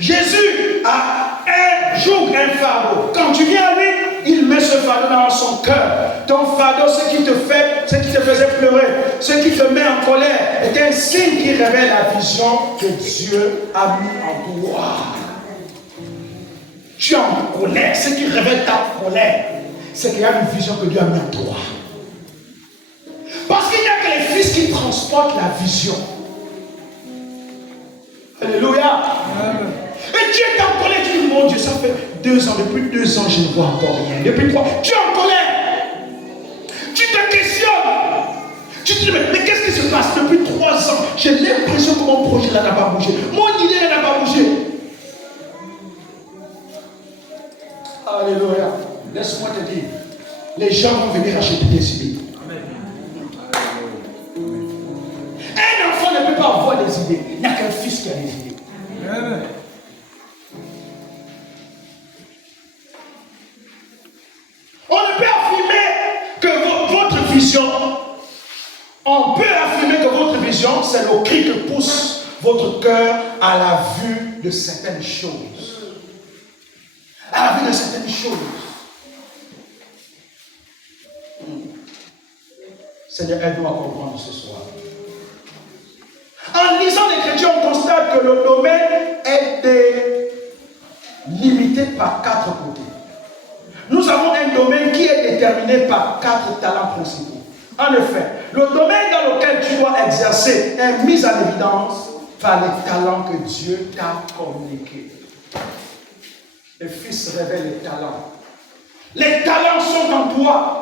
Jésus a un joug, un fardeau. Quand tu viens à lui, il met ce fardeau dans son cœur. Ton fardeau, ce qui te faisait pleurer, ce qui te met en colère, est un signe qui révèle la vision que Dieu a mis en toi. Tu es en colère. Ce qui révèle ta colère, c'est qu'il y a une vision que Dieu a mis en toi. Parce qu'il n'y a que les fils qui transportent la vision. Alléluia. Et Dieu est en colère. Tu dis, mon Dieu, ça fait 2 ans. Depuis 2 ans, je ne vois encore rien. Depuis 3, tu es en colère. Tu te questionnes. Tu te dis, mais qu'est-ce qui se passe depuis 3 ans? J'ai l'impression que mon projet là n'a pas bougé. Mon idée n'a pas bougé. Alléluia. Laisse-moi te dire, les gens vont venir acheter tes idées. Un enfant ne peut pas avoir des idées. Il n'y a qu'un fils qui a des idées. On ne peut affirmer que votre vision, on peut affirmer que votre vision, c'est le cri que pousse votre cœur à la vue de certaines choses. À la vue de certaines choses. Seigneur, aide-nous à comprendre ce soir. En lisant l'Écriture, on constate que le domaine est limité par 4 côtés. Nous avons un domaine qui est déterminé par 4 talents principaux. En effet, le domaine dans lequel tu dois exercer est mis en évidence par les talents que Dieu t'a communiqués. Le Fils révèle les talents. Les talents sont en toi.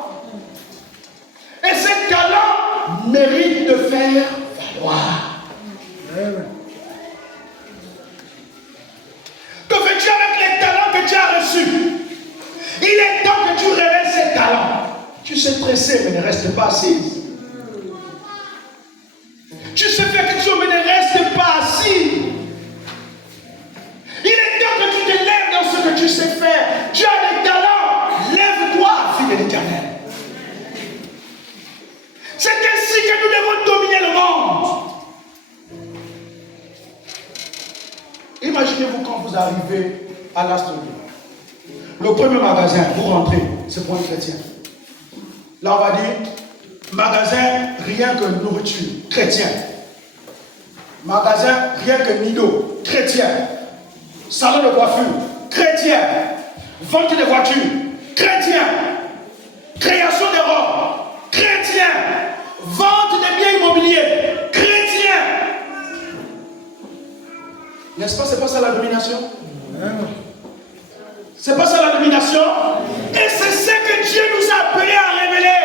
Et ces talents méritent de faire valoir. Que fais-tu avec les talents que tu as reçus? Il est temps que tu révèles ces talents. Tu sais tresser, mais ne reste pas assise. Tu sais faire quelque chose, mais ne reste pas assis. Il est temps que tu te lèves dans ce que tu sais faire. Tu as des talents. Lève-toi, fille de l'Éternel. C'est ainsi que nous devons dominer le monde. Imaginez-vous quand vous arrivez à l'Astronomie. Le premier magasin, vous rentrez, c'est pour un chrétien. Là, on va dire, magasin, rien que nourriture, chrétien. Magasin, rien que nido, chrétien. Salon de coiffure, chrétien. Vente de voitures, chrétien. Création de robes, chrétien. Vente de biens immobiliers, chrétien. N'est-ce pas, c'est pas ça la domination? C'est pas ça la domination? Et c'est ce que Dieu nous a appelés à révéler.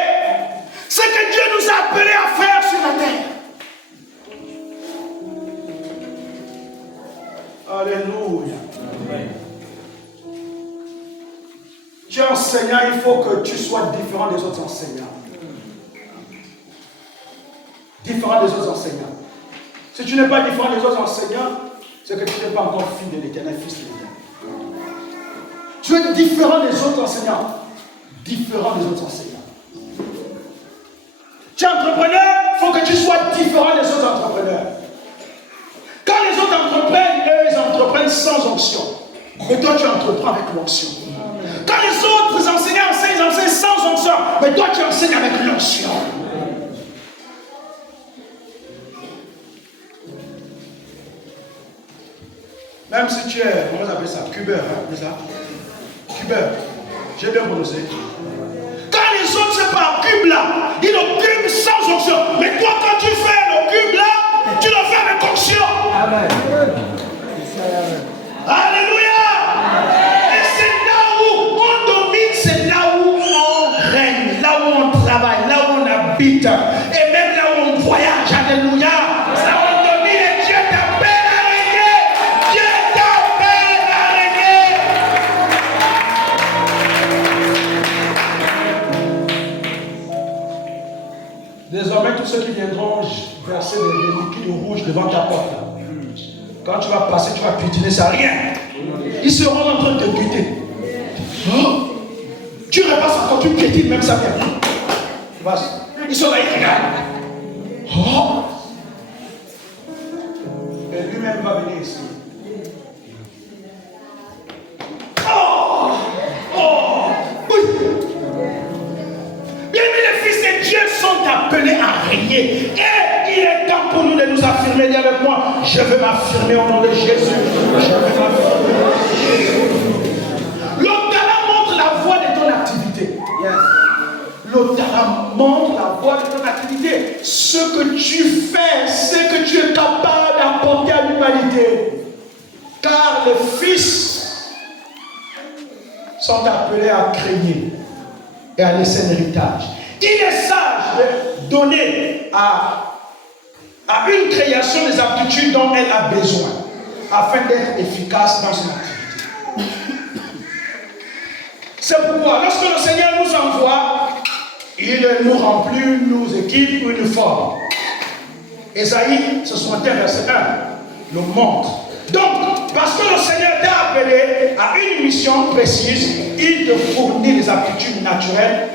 Ce que Dieu nous a appelés à faire sur la terre. Alléluia. Amen. Tu es enseignant, il faut que tu sois différent des autres enseignants. Différent des autres enseignants. Si tu n'es pas différent des autres enseignants, c'est que tu n'es pas encore fille de l'Éternel, fils de l'Éternel. Tu es différent des autres enseignants. Différent des autres enseignants. Tu es entrepreneur, il faut que tu sois différent des autres entrepreneurs. Quand les autres entreprennent, eux, ils entreprennent sans onction. Mais toi, tu entreprends avec l'onction. Quand les autres enseignants enseignent, ils enseignent sans onction. Mais toi, tu enseignes avec l'onction. Même si tu es, comment on appelle ça, cubeur, hein, c'est ça? Cubeur. J'ai bien prononcé. Quand les autres se parlent cube là, ils le cube sans onction. Mais toi, quand tu fais le cube là, tu le fais avec onction. Amen. Alléluia. Et c'est là où on domine, c'est là où on règne, là où on travaille, là où on habite, et même là où on voyage. Alléluia. Ça on domine et Dieu t'appelle à régner. Dieu Désormais, tous ceux qui viendront verser des liquides rouges devant ta porte, là, quand tu vas passer, tu vas piétiner, ça rien. Ils seront en train de te guetter. Oh, tu repasses encore, tu piétines, même ça vient. Ils sont là, ils regardent. Oh. Et lui-même va venir ici. Oh! Oh! Oui! Bien, les fils de Dieu sont appelés à régner. Et il est temps pour nous de nous affirmer. Dis avec moi, je veux m'affirmer au nom de Jésus. Je veux m'affirmer. Le talent montre la voie de ton activité. Yes. Le talent montre la voie de ton activité. Ce que tu fais, ce que tu es capable d'apporter à l'humanité. Car les fils sont appelés à craigner et à laisser un héritage. Il est sage de donner à une création des aptitudes dont elle a besoin afin d'être efficace dans son activité. C'est pourquoi lorsque le Seigneur nous envoie, il nous remplit, nous équipe, nous forme. Ésaïe 61 verset 1 nous montre. Donc, parce que le Seigneur t'a appelé à une mission précise, il te fournit les aptitudes naturelles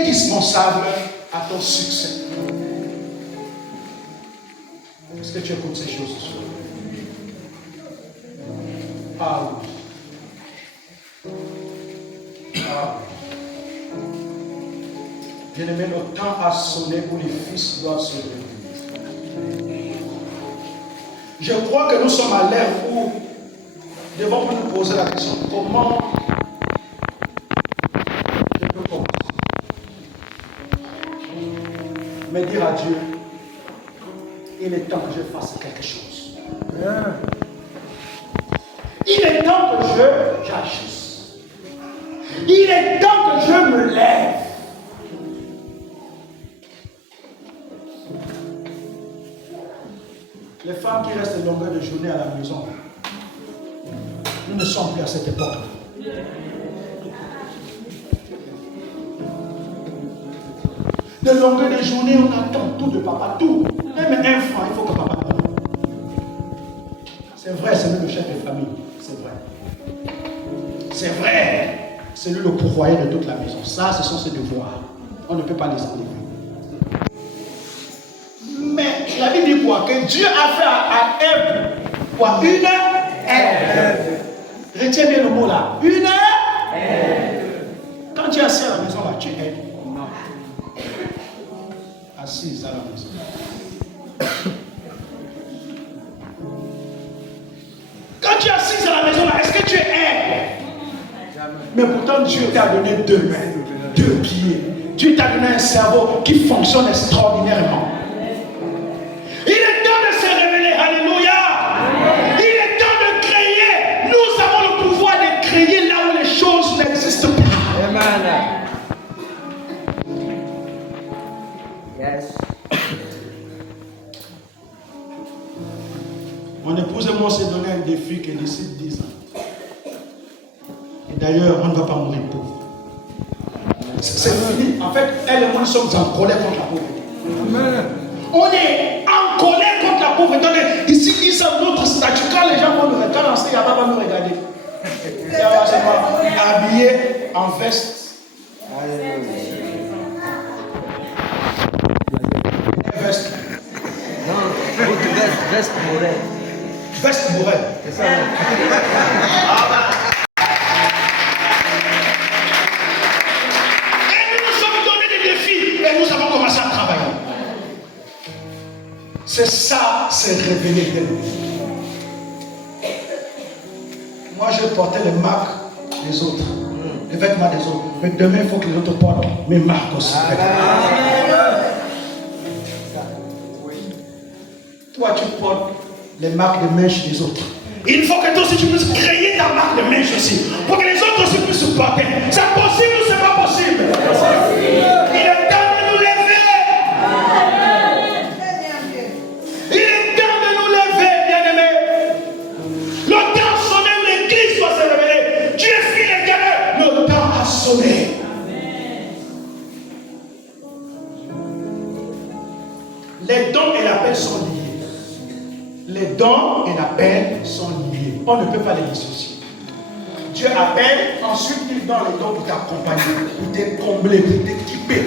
indispensables à ton succès. Est-ce que tu écoutes ces choses ce soir? Ah oui. Ah oui. Bien-aimé, le temps a sonné où les fils doivent se réveiller. Je crois que nous sommes à l'ère où nous devons nous poser la question, comment je peux commencer? Mais dire à Dieu, il est temps que je fasse quelque chose. Il est temps que j'agisse. Il est temps que je me lève. Les femmes qui restent une longueur de journée à la maison, nous ne sommes plus à cette époque. De longueur de journée, on attend tout de papa, tout. Même un franc, il faut que papa donne. C'est vrai, c'est lui le chef de famille. C'est vrai. C'est vrai. C'est lui le pourvoyeur de toute la maison. Ça, ce sont ses devoirs. On ne peut pas les enlever. Mais la Bible dit quoi? Que Dieu a fait à Ève quoi? Une Ève. Retiens bien le mot là. Une Ève. Quand tu es assis à la maison là, tu es assise à la maison. Quand tu es assise à la maison là, est-ce que tu es Ève? Mais pourtant Dieu t'a donné 2 mains, 2 pieds. Dieu t'a donné un cerveau qui fonctionne extraordinairement. Il est temps de se révéler, alléluia. Il est temps de créer. Nous avons le pouvoir de créer là où les choses n'existent pas. Amen. Yes. Mon épouse et moi, on s'est donné un défi que d'ici 10 ans. Et d'ailleurs, on ne va pas mourir pauvre. C'est fini. En fait, elle et moi, nous sommes en colère contre la pauvreté. Amen. On est en colère contre la pauvreté. Donc, ici, ils ont notre statut. Quand les gens vont nous regarder, quand il va nous regarder. Habillé en veste. Veste. Non, veste morelle. Veste morelle. C'est ça. Et nous nous sommes donné des défis. Et nous avons commencé à travailler. C'est ça, c'est révéler de nous. Moi, je portais les marques des autres, les vêtements des autres. Mais demain, il faut que les autres portent mes marques aussi. Toi, tu portes les marques de mèche des autres. Il faut que toi aussi tu puisses créer ta marque de mèche aussi. Pour que les autres aussi puissent se porter. C'est possible ou c'est pas possible? Il est temps de nous lever. Il est temps de nous lever, bien-aimés. Le temps sonné où l'église doit se révéler. Dieu fit l'éternel. Le temps a sonné. Les dons et l'appel sont liés. Les dons et l'appel sont liés. On ne peut pas les dissocier. Dieu appelle, ensuite il donne les dons pour t'accompagner, pour t'combler, pour t'équiper.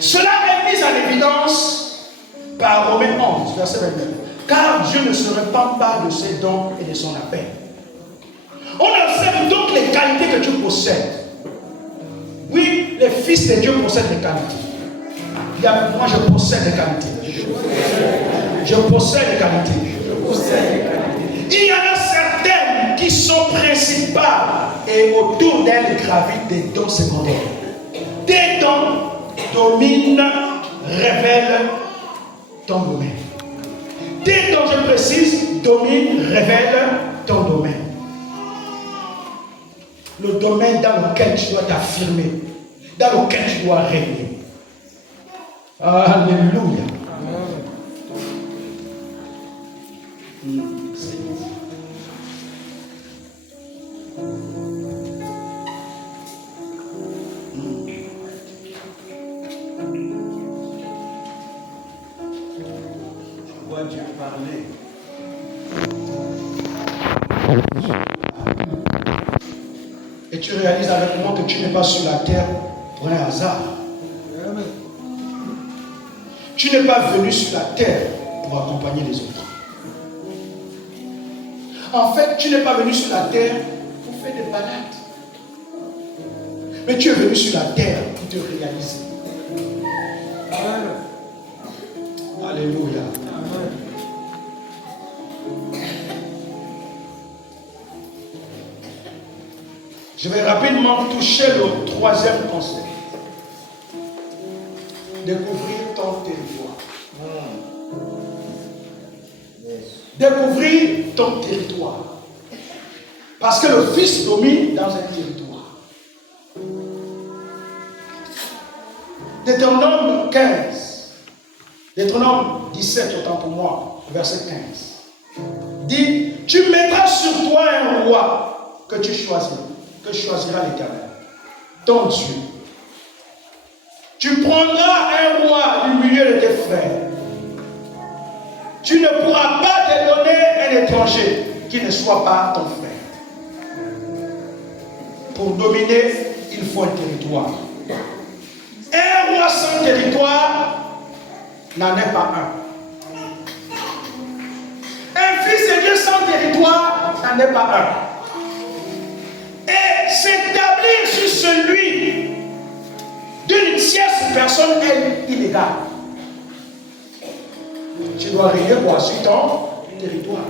Cela est mis en évidence par Romains 11, verset 29. Car Dieu ne se repent pas de ses dons et de son appel. On observe donc les qualités que tu possèdes. Oui, les fils de Dieu possèdent des qualités. Moi, je possède des qualités. Je possède des qualités. Il y en a certaines qui sont principales et autour d'elles gravitent des dons secondaires. Des dons dominent, révèlent ton domaine. Des dons, je précise, dominent, révèlent ton domaine. Le domaine dans lequel tu dois t'affirmer, dans lequel tu dois régner. Alléluia. Je vois Dieu parler. Et tu réalises avec moi que tu n'es pas sur la terre pour un hasard. Tu n'es pas venu sur la terre pour accompagner les autres. En fait, tu n'es pas venu sur la terre pour faire des balades. Mais tu es venu sur la terre pour te réaliser. Alléluia. Je vais rapidement toucher le troisième conseil. Découvrir ton territoire. Découvrir ton territoire. Parce que le Fils domine dans un territoire. Deutéronome 15. Deutéronome 17, autant pour moi, verset 15. Dit, tu mettras sur toi un roi que tu choisiras. Que choisira l'Éternel, ton Dieu. Tu prendras un roi du milieu de tes frères. Tu ne pourras pas te donner un étranger qui ne soit pas ton frère. Pour dominer, il faut un territoire. Un roi sans territoire n'en est pas un. Un fils de Dieu sans territoire n'en est pas un. Et s'établir sur celui d'une tierce personne est illégal. Tu dois régner quoi sur ton territoire.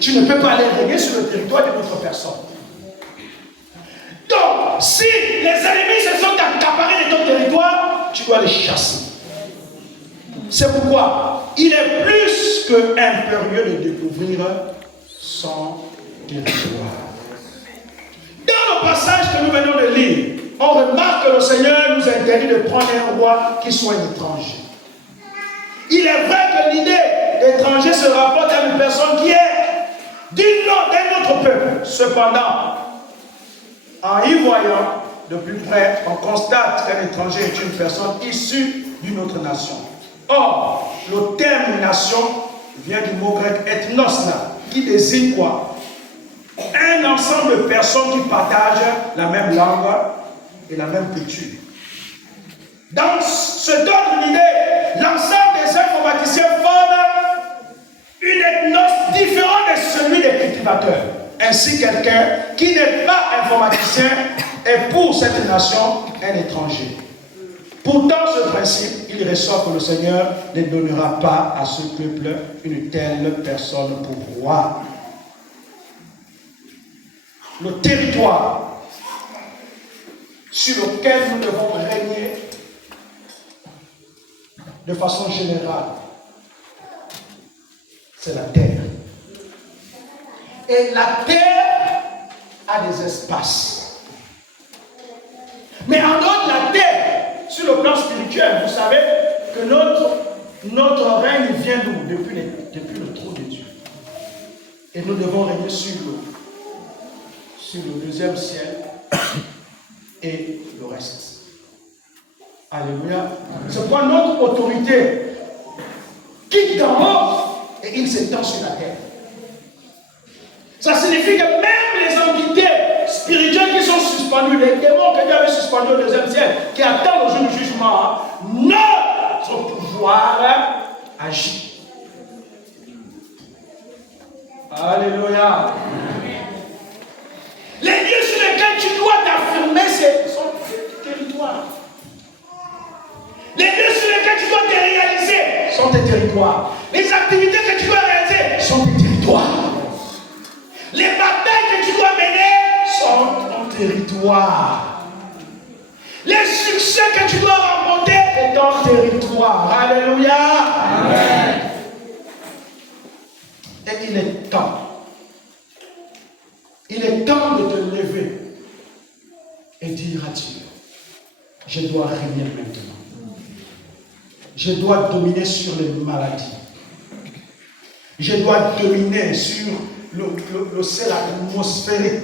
Tu ne peux pas aller régner sur le territoire d'une autre personne. Donc, si les ennemis se sont accaparés de ton territoire, tu dois les chasser. C'est pourquoi il est plus que impérieux de découvrir son territoire. Dans le passage que nous venons de lire, on remarque que le Seigneur nous interdit de prendre un roi qui soit un étranger. Il est vrai que l'idée d'étranger se rapporte à une personne qui est d'un autre peuple. Cependant, en y voyant de plus près, on constate qu'un étranger est une personne issue d'une autre nation. Or, le terme nation vient du mot grec ethnos, qui désigne quoi? Un ensemble de personnes qui partagent la même langue et la même culture. Dans ce ordre d'idée, l'ensemble des informaticiens forment une ethnos différente de celui des cultivateurs. Ainsi, quelqu'un qui n'est pas informaticien est pour cette nation un étranger. Pourtant, ce principe, il ressort que le Seigneur ne donnera pas à ce peuple une telle personne pour roi. Le territoire sur lequel nous devons régner de façon générale, c'est la terre. Et la terre a des espaces. Mais en dehors de la terre, sur le plan spirituel, vous savez que notre règne vient d'où? Depuis le trône de Dieu. Et nous devons régner sur le deuxième ciel et le reste. Alléluia. C'est quoi notre autorité quitte d'en haut et il s'étend sur la terre. Ça signifie que même les entités spirituelles qui sont suspendues, les démons que Dieu avait suspendus au deuxième ciel, qui attendent au jour du jugement, notre pouvoir agit. Alléluia. Les lieux sur lesquels tu dois t'affirmer, c'est son territoire. Les lieux sur lesquels tu dois te réaliser sont tes territoires. Les activités que tu dois réaliser sont tes territoires. Les batailles que tu dois mener sont ton territoire. Les succès que tu dois remporter est ton territoire. Alléluia. Amen. Et il est temps. Il est temps de te lever et dire à Dieu, je dois régner maintenant. Je dois dominer sur les maladies. Je dois dominer sur le ciel atmosphérique.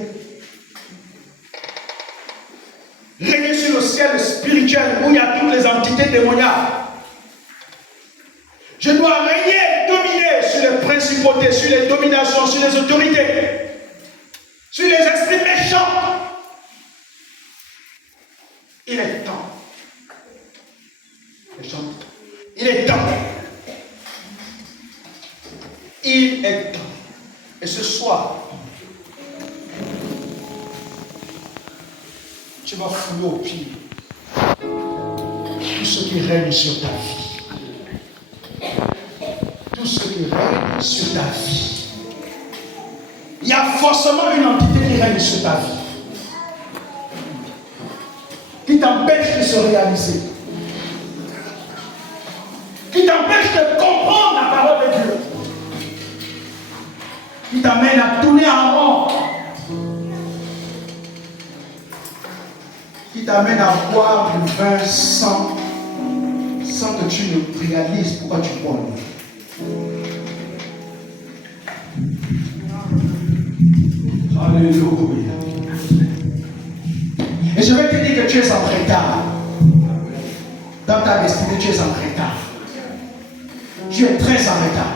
Régner sur le ciel spirituel où il y a toutes les entités démoniaques. Je dois régner, dominer sur les principautés, sur les dominations, sur les autorités, sur les esprits méchants. Il est temps. Il est temps. Il est temps. Et ce soir, tu vas fouiller au pied tout ce qui règne sur ta vie. Tout ce qui règne sur ta vie. Il y a forcément une entité qui règne sur ta vie, qui t'empêche de se réaliser, qui t'empêche de comprendre la parole de Dieu, qui t'amène à tourner en rond, qui t'amène à boire du vin sans que tu ne réalises pourquoi tu bois. Alléluia. Et je vais te dire que tu es en retard. Dans ta destinée, tu es en retard. Tu es très en retard.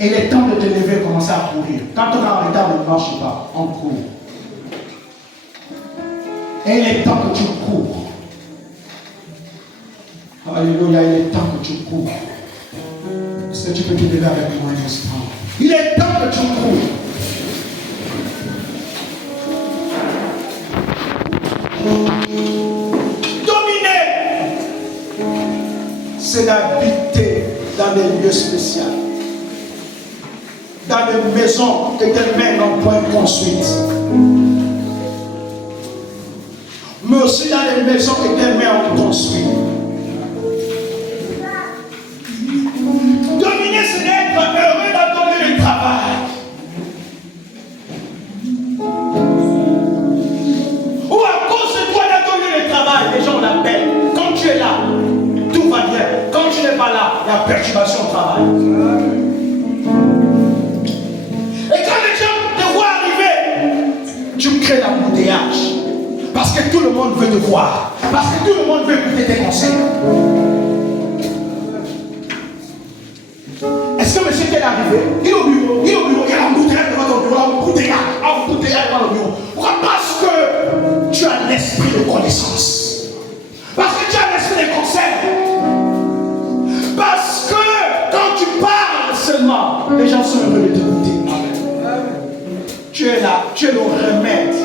Et il est temps de te lever et commencer à courir. Quand on est en retard, on ne marche pas, on court. Et il est temps que tu cours. Alléluia, il est temps que tu cours. Est-ce que tu peux te lever avec moi un instant? Il est temps que tu cours. Dominer, c'est d'habiter dans des lieux spéciaux, dans des maisons que tes mains n'ont point construites, mais aussi dans les maisons que tes mains ont construites. Dominer, c'est d'être heureux dans ton lieu de travail. Ou à cause de toi dans ton lieu de travail, les gens l'appellent. Quand tu es là, tout va bien. Quand tu n'es pas là, il y a perturbation au travail. Et quand les gens te voient arriver, tu crées l'embouteillage. Parce que tout le monde veut te voir. Parce que tout le monde veut écouter tes conseils. Est-ce que monsieur est arrivé? Il est au bureau. Il est au bureau. Il y a l'embouteillage devant ton bureau. Embouteillage devant le bureau. Pourquoi? Parce que tu as l'esprit de connaissance. Parce que tu as l'esprit de conseil. Parce que quand tu parles seulement, les gens sont heureux de t'écouter. Tu es là. Tu es le remède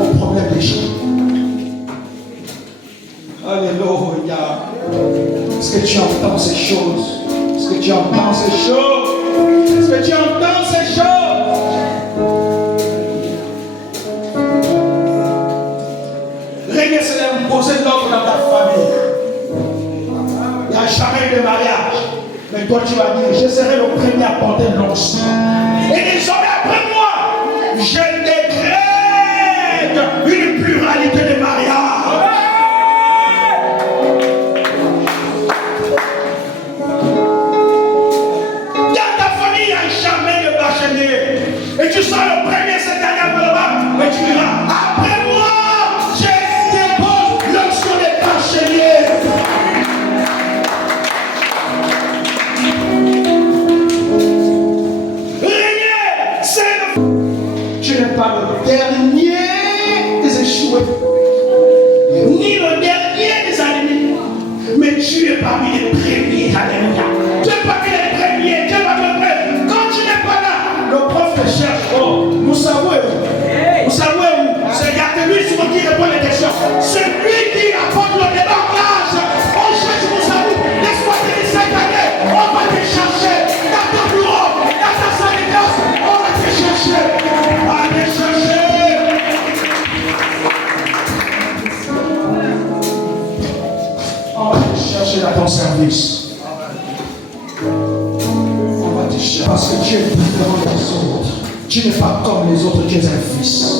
au problème des gens. Alléluia. Est-ce que tu entends ces choses? Est-ce que tu entends ces choses? Est-ce que tu entends ces choses? Régner, c'est d'imposer l'ordre dans ta famille. Il n'y a jamais eu de mariage. Mais toi, tu vas dire, je serai le premier à porter l'onction. Et désormais, après moi, je décrète une pluralité de mariages. Et tu seras le premier cette année pour le bac. Mais tu diras, après moi, je dépose l'onction des bâchés. que tu es parmi les premiers. Alléluia. Tu es parmi les premiers. Tu es parmi les premiers. Quand tu n'es pas là, le prof te cherche. Oh, nous savons où. Vous savez où? C'est lui souvent qui répond les questions. C'est lui qui apporte le débarquage. On cherche vous savez. Laisse-moi te dire cette année. On va te chercher. Dans ton bureau, dans ta salle de classe, on va te chercher. On va te chercher. On va te chercher dans ton service. On va te chercher. Parce que tu es différent des autres. Tu n'es pas comme les autres, tu es un fils.